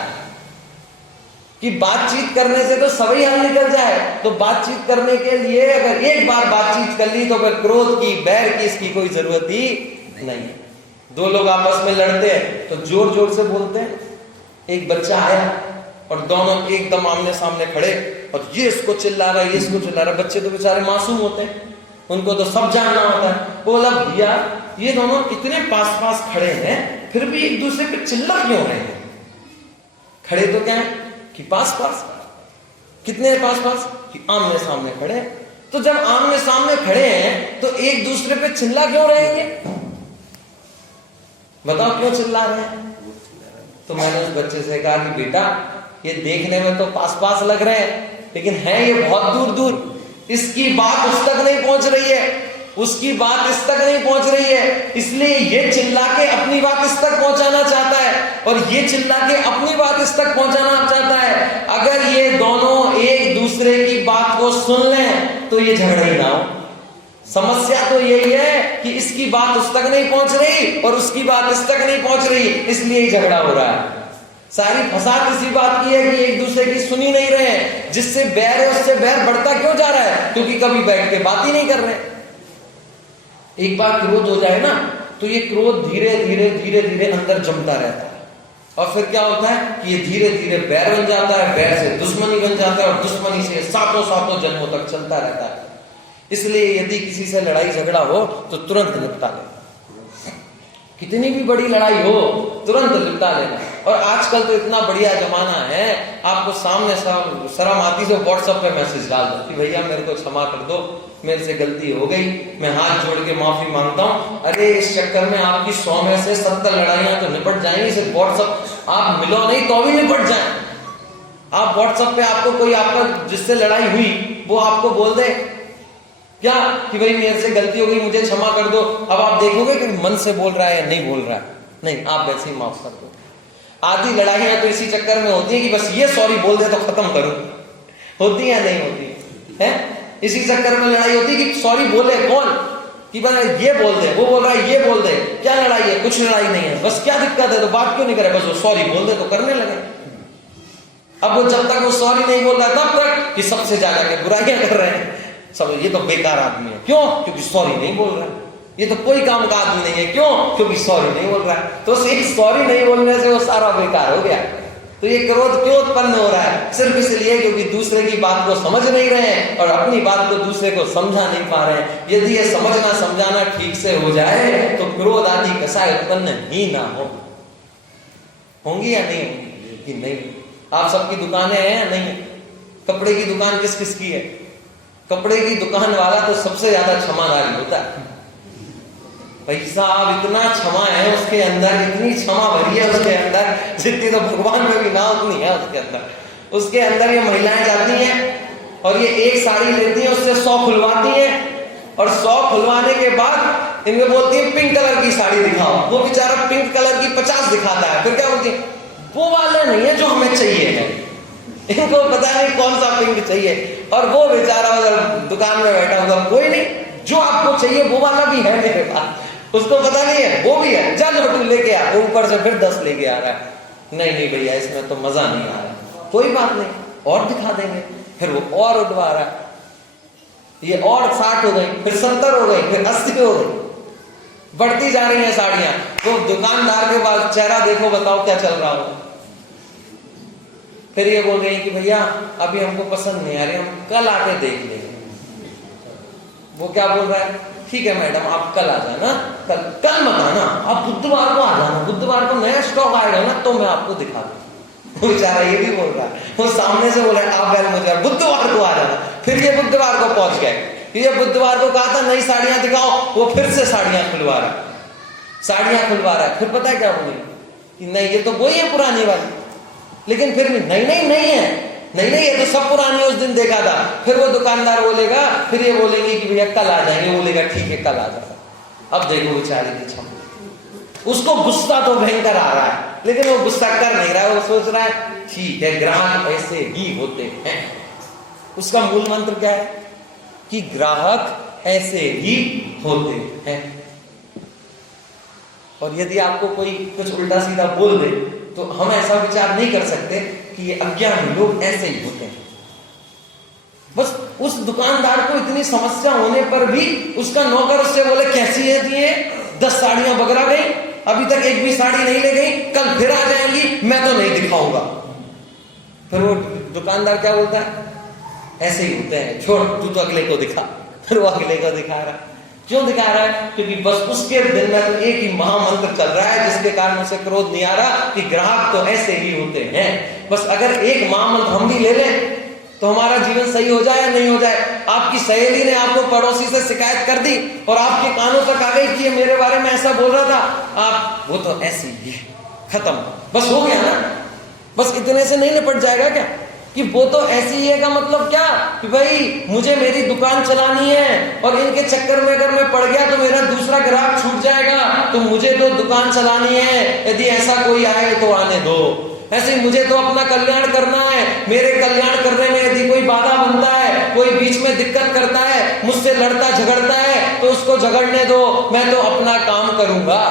कि बातचीत करने से तो सभी हल निकल जाए। तो बातचीत करने के लिए अगर एक बार बातचीत कर ली, तो फिर क्रोध की, बैर की, इसकी कोई जरूरत ही नहीं। दो लोग आपस में लड़ते हैं तो जोर जोर से बोलते हैं। एक बच्चा आया और दोनों एकदम आमने सामने खड़े, और ये इसको चिल्ला रहा है, ये इसको चिल्ला रहा है। बच्चे तो बेचारे मासूम होते हैं, उनको तो सब जानना होता है। बोला भैया ये दोनों इतने पास पास खड़े हैं, फिर भी एक दूसरे पे चिल्ला क्यों रहे हैं? खड़े तो क्या है कि पास पास। कितने पास पास? कि आमने सामने खड़े। तो जब आमने सामने खड़े हैं, तो एक दूसरे पे चिल्ला क्यों रहेंगे? बताओ क्यों चिल्ला रहे हैं? तो मैंने उस बच्चे से कहा कि बेटा ये देखने में तो पास पास लग रहे हैं, लेकिन है ये बहुत दूर दूर। इसकी बात उस तक नहीं पहुंच रही है, उसकी बात इस तक नहीं पहुंच रही है, इसलिए ये चिल्ला के अपनी बात इस तक पहुंचाना चाहता है, और ये चिल्ला के अपनी बात इस तक पहुंचाना चाहता है। अगर ये दोनों एक दूसरे की बात को सुन लें, तो ये झगड़ा ही ना हो। समस्या तो यही है कि इसकी बात उस तक नहीं पहुंच रही और उसकी बात इस तक नहीं पहुंच रही, इसलिए ही झगड़ा हो रहा है। सारी फसाद इसी बात की है कि एक दूसरे की सुनी नहीं रहे हैं। जिससे बैर है उससे बैर बढ़ता क्यों जा रहा है? क्योंकि कभी बैठ के बात ही नहीं कर रहे। एक बार क्रोध हो जाए ना, तो ये क्रोध धीरे धीरे धीरे धीरे अंदर जमता रहता है, और फिर क्या होता है कि ये धीरे धीरे बैर बन जाता है, बैर से दुश्मनी बन जाता है, और दुश्मनी से सातों जन्मों तक चलता रहता है। इसलिए यदि किसी से लड़ाई झगड़ा हो तो तुरंत निपटा लेना। कितनी भी बड़ी लड़ाई हो, तुरंत निपटा लेना। और आजकल तो इतना बढ़िया जमाना है, आपको सामने शर्म आती से व्हाट्सएप पे मैसेज डाल दो कि भैया मेरे को क्षमा कर दो, मेरे से गलती हो गई, मैं हाथ जोड़ के माफी मांगता हूँ। अरे इस चक्कर में आपकी 100 में से 70 लड़ाइयां तो निपट जाएंगी। सिर्फ व्हाट्सएप, आप मिलो नहीं तो भी निपट जाए। आप व्हाट्सएप पे आपको कोई आपका जिससे लड़ाई हुई वो आपको बोल दे क्या कि भाई मेरे से गलती हो गई, मुझे क्षमा कर दो। अब आप देखोगे कि मन से बोल रहा है या नहीं बोल रहा है, नहीं, आप वैसे ही माफ कर दो। आधी लड़ाइयां तो इसी चक्कर में होती है कि बस ये सॉरी बोल दे तो खत्म करूं, होती है नहीं होती है? इसी चक्कर में लड़ाई होती है कि सॉरी बोले कौन, कि भाई ये बोल दे, वो बोल रहा है ये बोल दे। क्या लड़ाई है? कुछ लड़ाई नहीं है, बस क्या दिक्कत है? तो बात क्यों नहीं करे, बस वो सॉरी बोल दे तो करने लगे। अब वो जब तक वो सॉरी नहीं बोल रहा तब तक कि सबसे ज्यादा के बुराइयां कर रहे हैं, सब ये तो बेकार आदमी है। क्यों? क्योंकि सॉरी नहीं बोल रहा है। ये तो कोई काम का आदमी नहीं है। क्यों? क्योंकि सॉरी नहीं बोल रहा है। तो एक सॉरी नहीं बोलने से वो सारा बेकार हो गया। तो ये क्रोध क्यों उत्पन्न हो रहा है? सिर्फ इसलिए क्योंकि दूसरे की बात को समझ नहीं रहे हैं और अपनी बात को दूसरे को समझा नहीं पा रहे हैं। यदि ये समझना समझाना ठीक से हो जाए तो क्रोध आदि कसाय उत्पन्न ही ना होंगी या नहीं होंगी? कि नहीं। आप सबकी दुकानें हैं या नहीं? कपड़े की दुकान किस किस की है? कपड़े की दुकान वाला तो सबसे ज्यादा क्षमादारी होता है। भाई साहब इतना क्षमा है उसके अंदर, इतनी क्षमा भरी है उसके अंदर, जितनी तो भगवान में भी ना उतनी है उसके अंदर। उसके अंदर ये महिलाएं जाती हैं और ये एक साड़ी लेती हैं, उससे 100 खुलवाती हैं और 100 खुलवाने के बाद इनमें बोलती है पिंक कलर की साड़ी दिखाओ। वो बेचारा पिंक कलर की 50 दिखाता है, फिर क्या बोलती है? वो वाला नहीं है जो हमें चाहिए है। इनको पता नहीं कौन सा पिंक चाहिए और वो बेचारा उधर दुकान में बैठा हुआ, कोई नहीं, जो आपको चाहिए वो वाला भी है मेरे पास। उसको पता नहीं है वो भी है, जा लोटू लेके आ। वो ऊपर से फिर 10 लेके आ रहा है। नहीं भैया इसमें तो मजा नहीं आ रहा। कोई बात नहीं, और दिखा देंगे। फिर वो और उठवा रहा है, ये और 60 हो गई, फिर 70 हो गई, फिर 80 हो गई, बढ़ती जा रही है साड़ियां। तो दुकानदार के पास चेहरा देखो, बताओ क्या चल रहा होगा। फिर ये बोल रहे हैं कि भैया अभी हमको पसंद नहीं आ रही, हम कल आके देख लेंगे। वो क्या बोल रहा है? ठीक है मैडम आप कल आ जाना, कल मत आना, आप बुधवार को आ जाना, बुधवार को नया स्टॉक आएगा ना तो मैं आपको दिखा दूँ। बेचारा ये भी बोल रहा है, वो सामने से बोल रहा है आप बैल मुझे बुधवार को आ जाना। फिर ये बुधवार को पहुंच गए। ये बुधवार को कहा था नई साड़ियां दिखाओ, वो फिर से साड़ियां खुलवा रहा है। फिर पता है क्या बोले कि नहीं ये तो वही है पुरानी वाली, लेकिन फिर भी नहीं है, नहीं ये तो सब पुरानी उस दिन देखा था। फिर वो दुकानदार बोलेगा, फिर ये बोलेंगे कि भैया कल आ जाएंगे, बोलेगा ठीक है कल आ जाएगा। अब देखो बेचारे की क्षमता, उसको गुस्सा तो भयंकर आ रहा है, लेकिन वो गुस्सा कर नहीं रहा है। वो सोच रहा है ठीक है ग्राहक ऐसे ही होते हैं। उसका मूल मंत्र क्या है कि ग्राहक ऐसे ही होते हैं। और यदि आपको कोई कुछ उल्टा सीधा बोल दे तो हम ऐसा विचार नहीं कर सकते कि ये अज्ञानी लोग ऐसे ही होते हैं। बस उस दुकानदार को इतनी समस्या होने पर भी उसका नौकर उससे बोले कैसी है ये 10 साड़ियां बगरा गई, अभी तक एक भी साड़ी नहीं ले गई, कल फिर आ जाएंगी, मैं तो नहीं दिखाऊंगा। फिर वो दुकानदार क्या बोलता है? ऐसे ही होते हैं, छोड़ तू तो अगले को दिखा। फिर वो अगले को दिखा रहा है। क्यों दिखा रहा है? क्योंकि बस उसके दिल में तो एक ही महामंत्र चल रहा है जिसके कारण उसे क्रोध नहीं आ रहा कि ग्राहक तो ऐसे ही होते हैं। बस अगर एक महामंत्र हम भी ले लें तो हमारा जीवन सही हो जाए या नहीं हो जाए। आपकी सहेली ने आपको पड़ोसी से शिकायत कर दी और आपके कानों तक आ गई कि ये मेरे बारे में ऐसा बोल रहा था, आप वो तो ऐसी ही खत्म, बस हो गया ना। बस इतने से नहीं निपट जाएगा क्या कि वो तो ऐसी ही है का मतलब क्या कि भाई मुझे मेरी दुकान चलानी है और इनके चक्कर में अगर मैं पड़ गया तो मेरा दूसरा ग्राहक छूट जाएगा, तो मुझे तो दुकान चलानी है, यदि ऐसा कोई आए तो आने दो। ऐसे मुझे तो अपना कल्याण करना है, मेरे कल्याण करने में यदि कोई बाधा बनता है, कोई बीच में दिक्कत करता है, मुझसे लड़ता झगड़ता है तो उसको झगड़ने दो, मैं तो अपना काम करूंगा।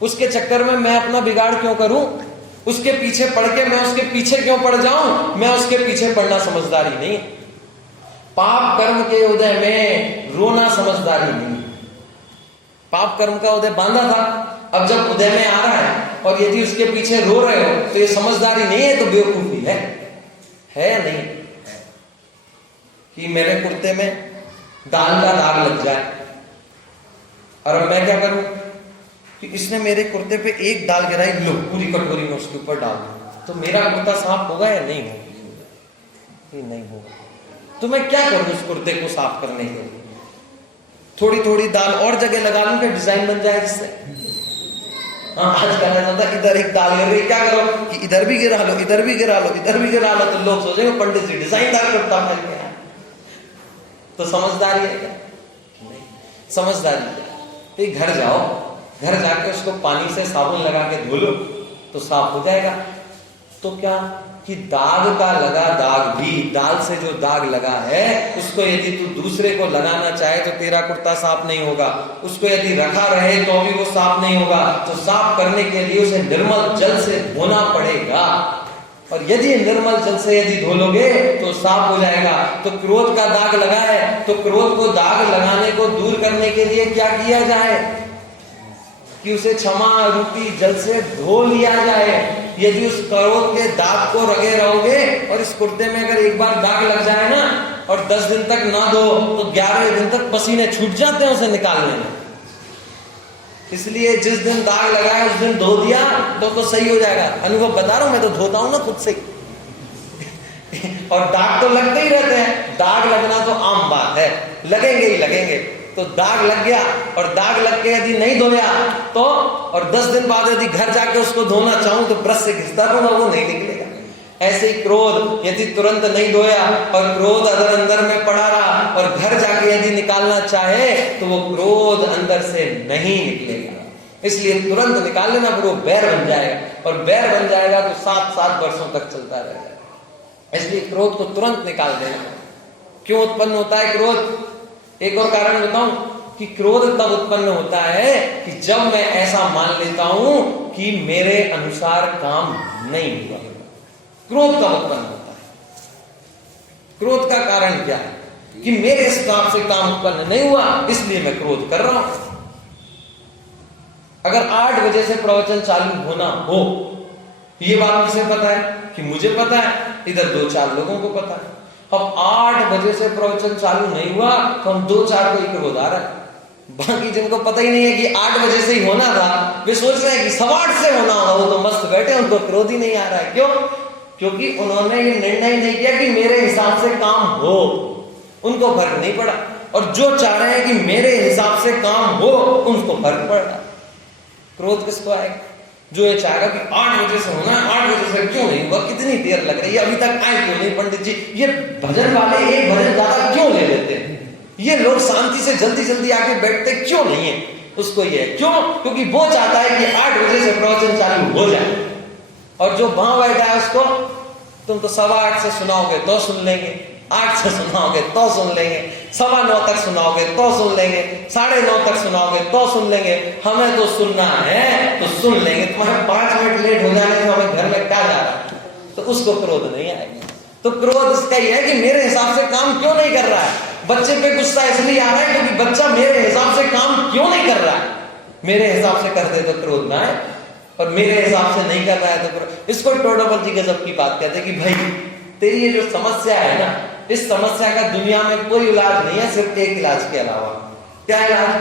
उसके चक्कर में मैं अपना बिगाड़ क्यों करूं? उसके पीछे पड़ के मैं उसके पीछे क्यों पड़ जाऊं? मैं उसके पीछे पड़ना समझदारी नहीं। पाप कर्म के उदय में रोना समझदारी नहीं। पाप कर्म का उदय बांधा था, अब जब उदय में आ रहा है और यदि उसके पीछे रो रहे हो तो ये समझदारी नहीं है, तो बेवकूफी है या नहीं? कि मेरे कुर्ते में दाल का दाग लग जाए और अब मैं क्या करूं कि इसने मेरे कुर्ते पे एक दाल गिराई, लो पूरी कटोरी में उसके ऊपर डाल दो, तो मेरा कुर्ता साफ होगा या नहीं होगा? नहीं होगा। तो मैं क्या करूं उस कुर्ते को साफ करने के लिए? थोड़ी थोड़ी दाल और जगह लगा लूं, क्या डिजाइन बन जाए जिससे? हाँ, आजकल ऐसा होता है इधर एक दाल गिर रही, क्या करो कि इधर भी गिरा लो, इधर भी गिरा लो, इधर भी गिरा लो, तो लोग सोचेंगे पंडित जी डिजाइनदार कुर्ता पहन के आए। तो समझदारी है क्या? नहीं समझदारी। घर जाओ, घर जाके उसको पानी से साबुन लगा के धो लो तो साफ हो जाएगा। तो क्या कि दाग का लगा दाग भी, दाल से जो दाग लगा है उसको यदि तू दूसरे को लगाना चाहे तो तेरा कुर्ता साफ नहीं होगा, उसको यदि रखा रहे तो भी वो साफ नहीं होगा। तो साफ करने के लिए उसे निर्मल जल से धोना पड़ेगा, और यदि निर्मल जल से यदि धो लोगे तो साफ हो जाएगा। तो क्रोध का दाग लगा है तो क्रोध को दाग लगाने को दूर करने के लिए क्या किया जाए कि उसे क्षमा रूपी जल से धो लिया जाए। यदि उस क्रोध के दाग को रगे रहोगे, और इस कुर्ते में अगर एक बार दाग लग जाए ना और 10 दिन तक ना धो तो 11वें दिन तक पसीने छूट जाते हैं उसे निकालने में। इसलिए जिस दिन दाग लगा है उस दिन धो दिया तो सही हो जाएगा। अनुभव बता रहा हूं, मैं तो धोता हूं ना खुद से। और दाग तो लगते ही रहते हैं, दाग लगना तो आम बात है, लगेंगे ही लगेंगे। तो दाग लग गया और दाग लग के यदि नहीं धोया तो, और 10 दिन बाद यदि घर जाके उसको धोना चाहूं तो ब्रश से घिसता रहूंगा, वो नहीं निकलेगा। ऐसे ही क्रोध यदि तुरंत नहीं धोया और क्रोध अगर अंदर में पड़ा रहा और घर जाके यदि निकालना चाहे तो वो क्रोध अंदर से नहीं निकलेगा। इसलिए तुरंत निकाल लेना, फिर वो बैर बन जाएगा, और बैर बन जाएगा तो 7 वर्षों तक चलता रहेगा। इसलिए क्रोध को तुरंत निकाल देना। क्यों उत्पन्न होता है क्रोध? एक और कारण बताऊं कि क्रोध तब उत्पन्न होता है कि जब मैं ऐसा मान लेता हूं कि मेरे अनुसार काम नहीं हुआ। क्रोध कब उत्पन्न होता है? क्रोध का कारण क्या है? कि मेरे हिसाब से काम उत्पन्न नहीं हुआ, इसलिए मैं क्रोध कर रहा हूं। अगर 8 बजे से प्रवचन चालू होना हो, ये बात किसे पता है? कि मुझे पता है, इधर 2-4 लोगों को पता है। अब 8 बजे से प्रवचन चालू नहीं हुआ तो हम 2-4 को ही क्रोध आ रहा है। बाकी जिनको पता ही नहीं है कि 8 बजे से ही होना था, वे सोच रहे हैं कि 8:15 से होना होगा, वो तो मस्त बैठे, उनको क्रोध ही नहीं आ रहा है। क्यों? क्योंकि उन्होंने ये निर्णय नहीं किया कि मेरे हिसाब से काम हो, उनको फर्क नहीं पड़ा। और जो चाह रहे हैं कि मेरे हिसाब से काम हो, उनको फर्क पड़ रहा। क्रोध किसको आएगा? जो ये चाहेगा कि 8 बजे से होना है, 8 बजे से क्यों नहीं हुआ, कितनी देर लग रही है, अभी तक आए क्यों नहीं पंडित जी, ये भजन वाले एक भजन ज्यादा क्यों ले लेते हैं, ये लोग शांति से जल्दी जल्दी आके बैठते क्यों नहीं है? उसको ये क्यों? क्योंकि वो चाहता है कि 8 बजे से प्रवचन चालू हो जाए। और जो वहां बैठा है उसको तुम तो 8:15 से सुनाओगे तो सुन लेंगे, 8 से सुनाओगे तो सुन लेंगे, 9:15 तक सुनाओगे तो सुन लेंगे, 9:30 तक सुनाओगे तो सुन लेंगे। हमें तो सुनना है तो सुन लेंगे, तुम्हारे 5 मिनट लेट हो जाने से हमें घर में क्या जा रहा है, तो उसको क्रोध नहीं आएगा। तो क्रोध इसका ही है कि मेरे हिसाब से काम क्यों नहीं कर रहा है। बच्चे पे गुस्सा इसलिए आ रहा है क्योंकि बच्चा मेरे हिसाब से काम क्यों नहीं कर रहा है। मेरे हिसाब से कर दे तो क्रोध ना आए, और मेरे हिसाब से नहीं कर रहा है तो क्रोध। इसको टोडापंथी गजब की बात कहते हैं कि भाई तेरी ये जो समस्या है ना, इस समस्या का दुनिया में कोई इलाज नहीं है, सिर्फ एक इलाज के अलावा। क्या इलाज?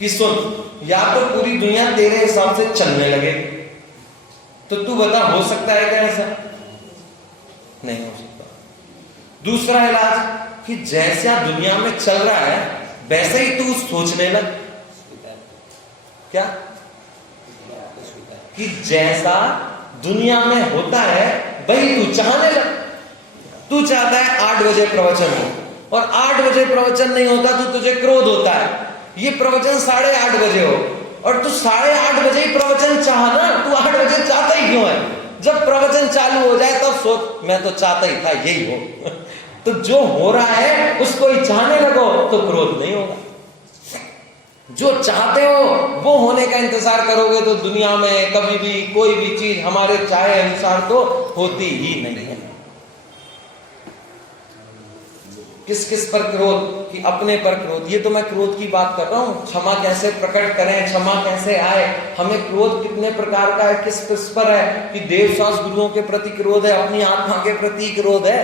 कि सुन, या तो पूरी दुनिया तेरे हिसाब से चलने लगे, तो तू बता हो सकता है क्या ऐसा? नहीं हो सकता। दूसरा इलाज कि जैसा दुनिया में चल रहा है वैसे ही तू सोचने लग। क्या? कि जैसा दुनिया में होता है वही तू चाहने लग। तू चाहता है 8 बजे प्रवचन हो, और 8 बजे प्रवचन नहीं होता तो तुझे क्रोध होता है। ये प्रवचन 8:30 बजे हो, और तू 8:30 बजे ही प्रवचन चाहना, तू 8 बजे चाहता ही क्यों है? जब प्रवचन चालू हो जाए तब सोच मैं तो चाहता ही था यही हो। तो जो हो रहा है उसको ही चाहने लगो तो क्रोध नहीं होगा। जो चाहते हो वो होने का इंतजार करोगे तो दुनिया में कभी भी कोई भी चीज हमारे चाहे अनुसार तो होती ही नहीं है। किस किस पर क्रोध? कि अपने पर क्रोध। ये तो मैं क्रोध की बात कर रहा हूं। क्षमा कैसे प्रकट करें, क्षमा कैसे आए, हमें क्रोध कितने प्रकार का है, किस किस पर है? कि देवशास्त्र गुरुओं के प्रति क्रोध है, अपनी आत्मा के प्रति क्रोध है।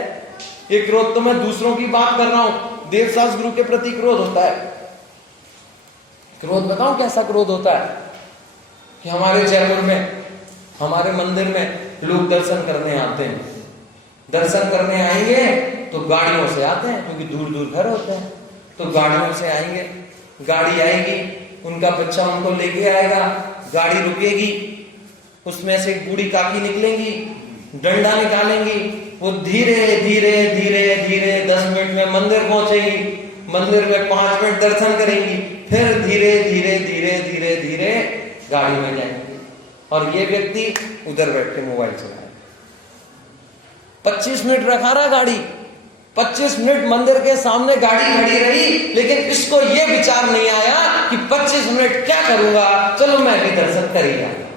ये क्रोध तो मैं दूसरों की बात कर रहा हूं, देवशास्त्र गुरु के प्रति क्रोध होता है। क्रोध बताऊं कैसा क्रोध होता है? कि हमारे जयपुर में हमारे मंदिर में लोग दर्शन करने आते हैं, दर्शन करने आएंगे तो गाड़ियों से आते हैं क्योंकि दूर दूर घर होते हैं, तो गाड़ियों से आएंगे, गाड़ी आएगी, उनका बच्चा उनको लेके आएगा, गाड़ी रुकेगी, उसमें से एक बूढ़ी काकी निकलेंगी, डंडा निकालेंगी, वो धीरे धीरे धीरे धीरे 10 मिनट में मंदिर पहुंचेगी, मंदिर में 5 मिनट दर्शन करेंगी, फिर धीरे धीरे धीरे धीरे धीरे गाड़ी में जाएंगे, और ये व्यक्ति उधर बैठ के मोबाइल चलाए। 25 मिनट रखा रहा गाड़ी, 25 मिनट मंदिर के सामने गाड़ी खड़ी रही, लेकिन इसको यह विचार नहीं आया कि 25 मिनट क्या करूंगा, चलो मैं भी दर्शन कर ही आऊंगा।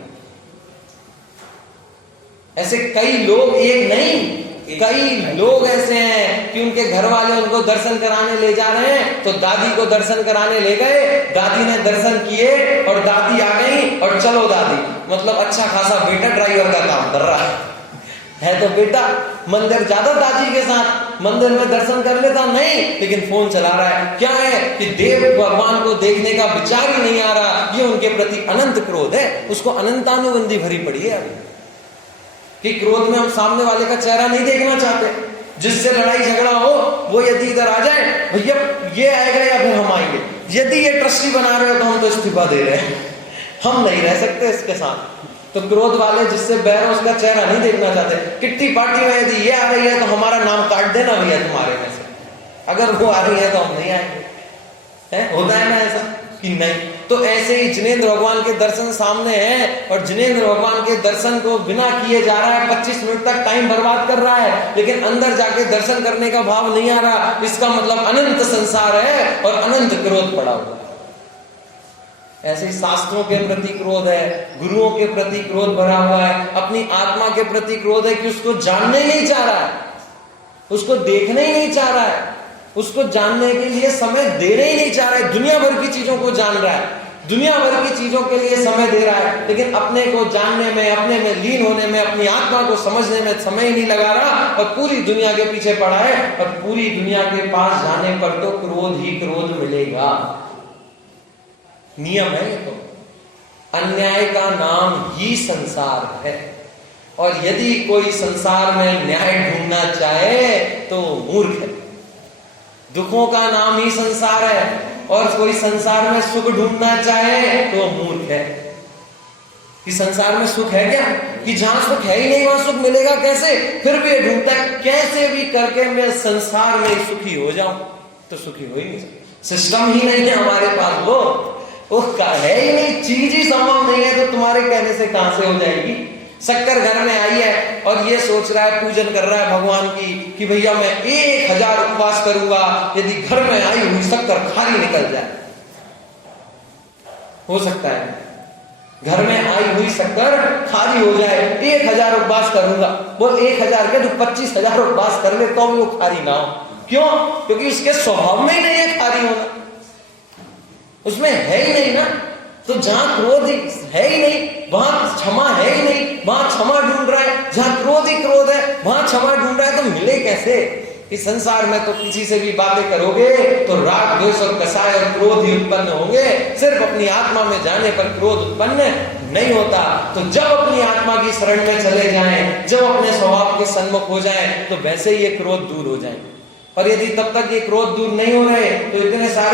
ऐसे कई लोग, एक नहीं कई लोग ऐसे हैं कि उनके घर वाले उनको दर्शन कराने ले जा रहे हैं, तो दादी को दर्शन कराने ले गए, दादी ने दर्शन किए और दादी आ गई और चलो दादी, मतलब अच्छा खासा बेटा ड्राइवर का काम कर रहा है तो बेटा मंदिर ज्यादा दादी के साथ मंदिर में दर्शन कर लेता नहीं, लेकिन फोन चला रहा है। क्या है कि देव भगवान को देखने का विचार ही नहीं आ रहा, ये उनके प्रति अनंत क्रोध है, उसको अनंतानुबंधी भरी पड़ी है अभी कि क्रोध में हम सामने वाले का चेहरा नहीं देखना चाहते। जिससे लड़ाई झगड़ा हो वो यदि इधर आ जाए, भैया ये आएगा या फिर हम आएंगे, यदि ये ट्रस्टी बना रहे हो तो हम तो इस्तीफा दे रहे हैं, हम नहीं रह सकते इसके साथ। तो क्रोध वाले जिससे बैर है उसका चेहरा नहीं देखना चाहते। किट्टी पार्टी में यदि ये आ रही है तो हमारा नाम काट देना भैया तुम्हारे में से, अगर वो आ रही है तो हम नहीं आएंगे। होता है ना ऐसा कि नहीं? तो ऐसे ही जिनेंद्र भगवान के दर्शन सामने हैं और जिनेंद्र भगवान के दर्शन को बिना किए जा रहा है, 25 मिनट तक टाइम बर्बाद कर रहा है, लेकिन अंदर जाके दर्शन करने का भाव नहीं आ रहा। इसका मतलब अनंत संसार है और अनंत क्रोध पड़ा हुआ है। ऐसे ही शास्त्रों के प्रति क्रोध है, गुरुओं के प्रति क्रोध भरा हुआ है, अपनी आत्मा के प्रति क्रोध है कि उसको जानने नहीं चाह रहा है, उसको देखने ही नहीं चाह रहा है, उसको जानने के लिए समय देने ही नहीं चाह रहा है। दुनिया भर की चीजों को जान रहा है, दुनिया भर की चीजों के लिए समय दे रहा है, लेकिन अपने को जानने में, अपने में लीन होने में, अपनी आत्मा को समझने में समय ही नहीं लगा रहा और पूरी दुनिया के पीछे पड़ा है। और पूरी दुनिया के पास जाने पर तो क्रोध ही क्रोध मिलेगा, नियम है ये। तो अन्याय का नाम ही संसार है, और यदि कोई संसार में न्याय ढूंढना चाहे तो मूर्ख है। दुखों का नाम ही संसार है, और कोई संसार में सुख ढूंढना चाहे तो मूर्ख है। कि संसार में सुख है क्या? कि जहां सुख है ही नहीं वहां सुख मिलेगा कैसे? फिर भी ये ढूंढता है कैसे भी करके मैं संसार में सुखी हो जाऊं, तो सुखी हो ही नहीं सकता। सिस्टम ही नहीं है हमारे पास, वो है ही नहीं, चीज ही संभव नहीं है, तो तुम्हारे कहने से कहां से हो जाएगी? शक्कर घर में आई है और ये सोच रहा है, पूजन कर रहा है भगवान की कि भैया मैं 1000 उपवास करूंगा यदि घर में आई हुई शक्कर खाली निकल जाए। हो सकता है घर में आई हुई शक्कर खाली हो जाए, 1000 उपवास करूंगा, वो 1000 के तो 25,000 उपवास कर ले तो भी वो खाली ना हो। क्यों? क्योंकि उसके स्वभाव में ही नहीं है खाली होना, उसमें है ही नहीं ना। तो जहां क्रोध है ही नहीं वहां क्षमा है ही नहीं, वहां क्षमा ढूंढ रहा है। जहां क्रोध ही क्रोध है वहां क्षमा ढूंढ रहा है, तो मिले कैसे? इस संसार में तो किसी से भी बातें करोगे तो राग, द्वेष और कसाय और क्रोध ही उत्पन्न होंगे। सिर्फ अपनी आत्मा में जाने पर क्रोध उत्पन्न नहीं होता। तो जब अपनी आत्मा की शरण में चले जाएं, जब अपने स्वभाव के सन्मुख हो जाएं, तो वैसे ही ये क्रोध दूर हो जाए। और यदि तब तक ये क्रोध दूर नहीं हो रहे तो इतने सारे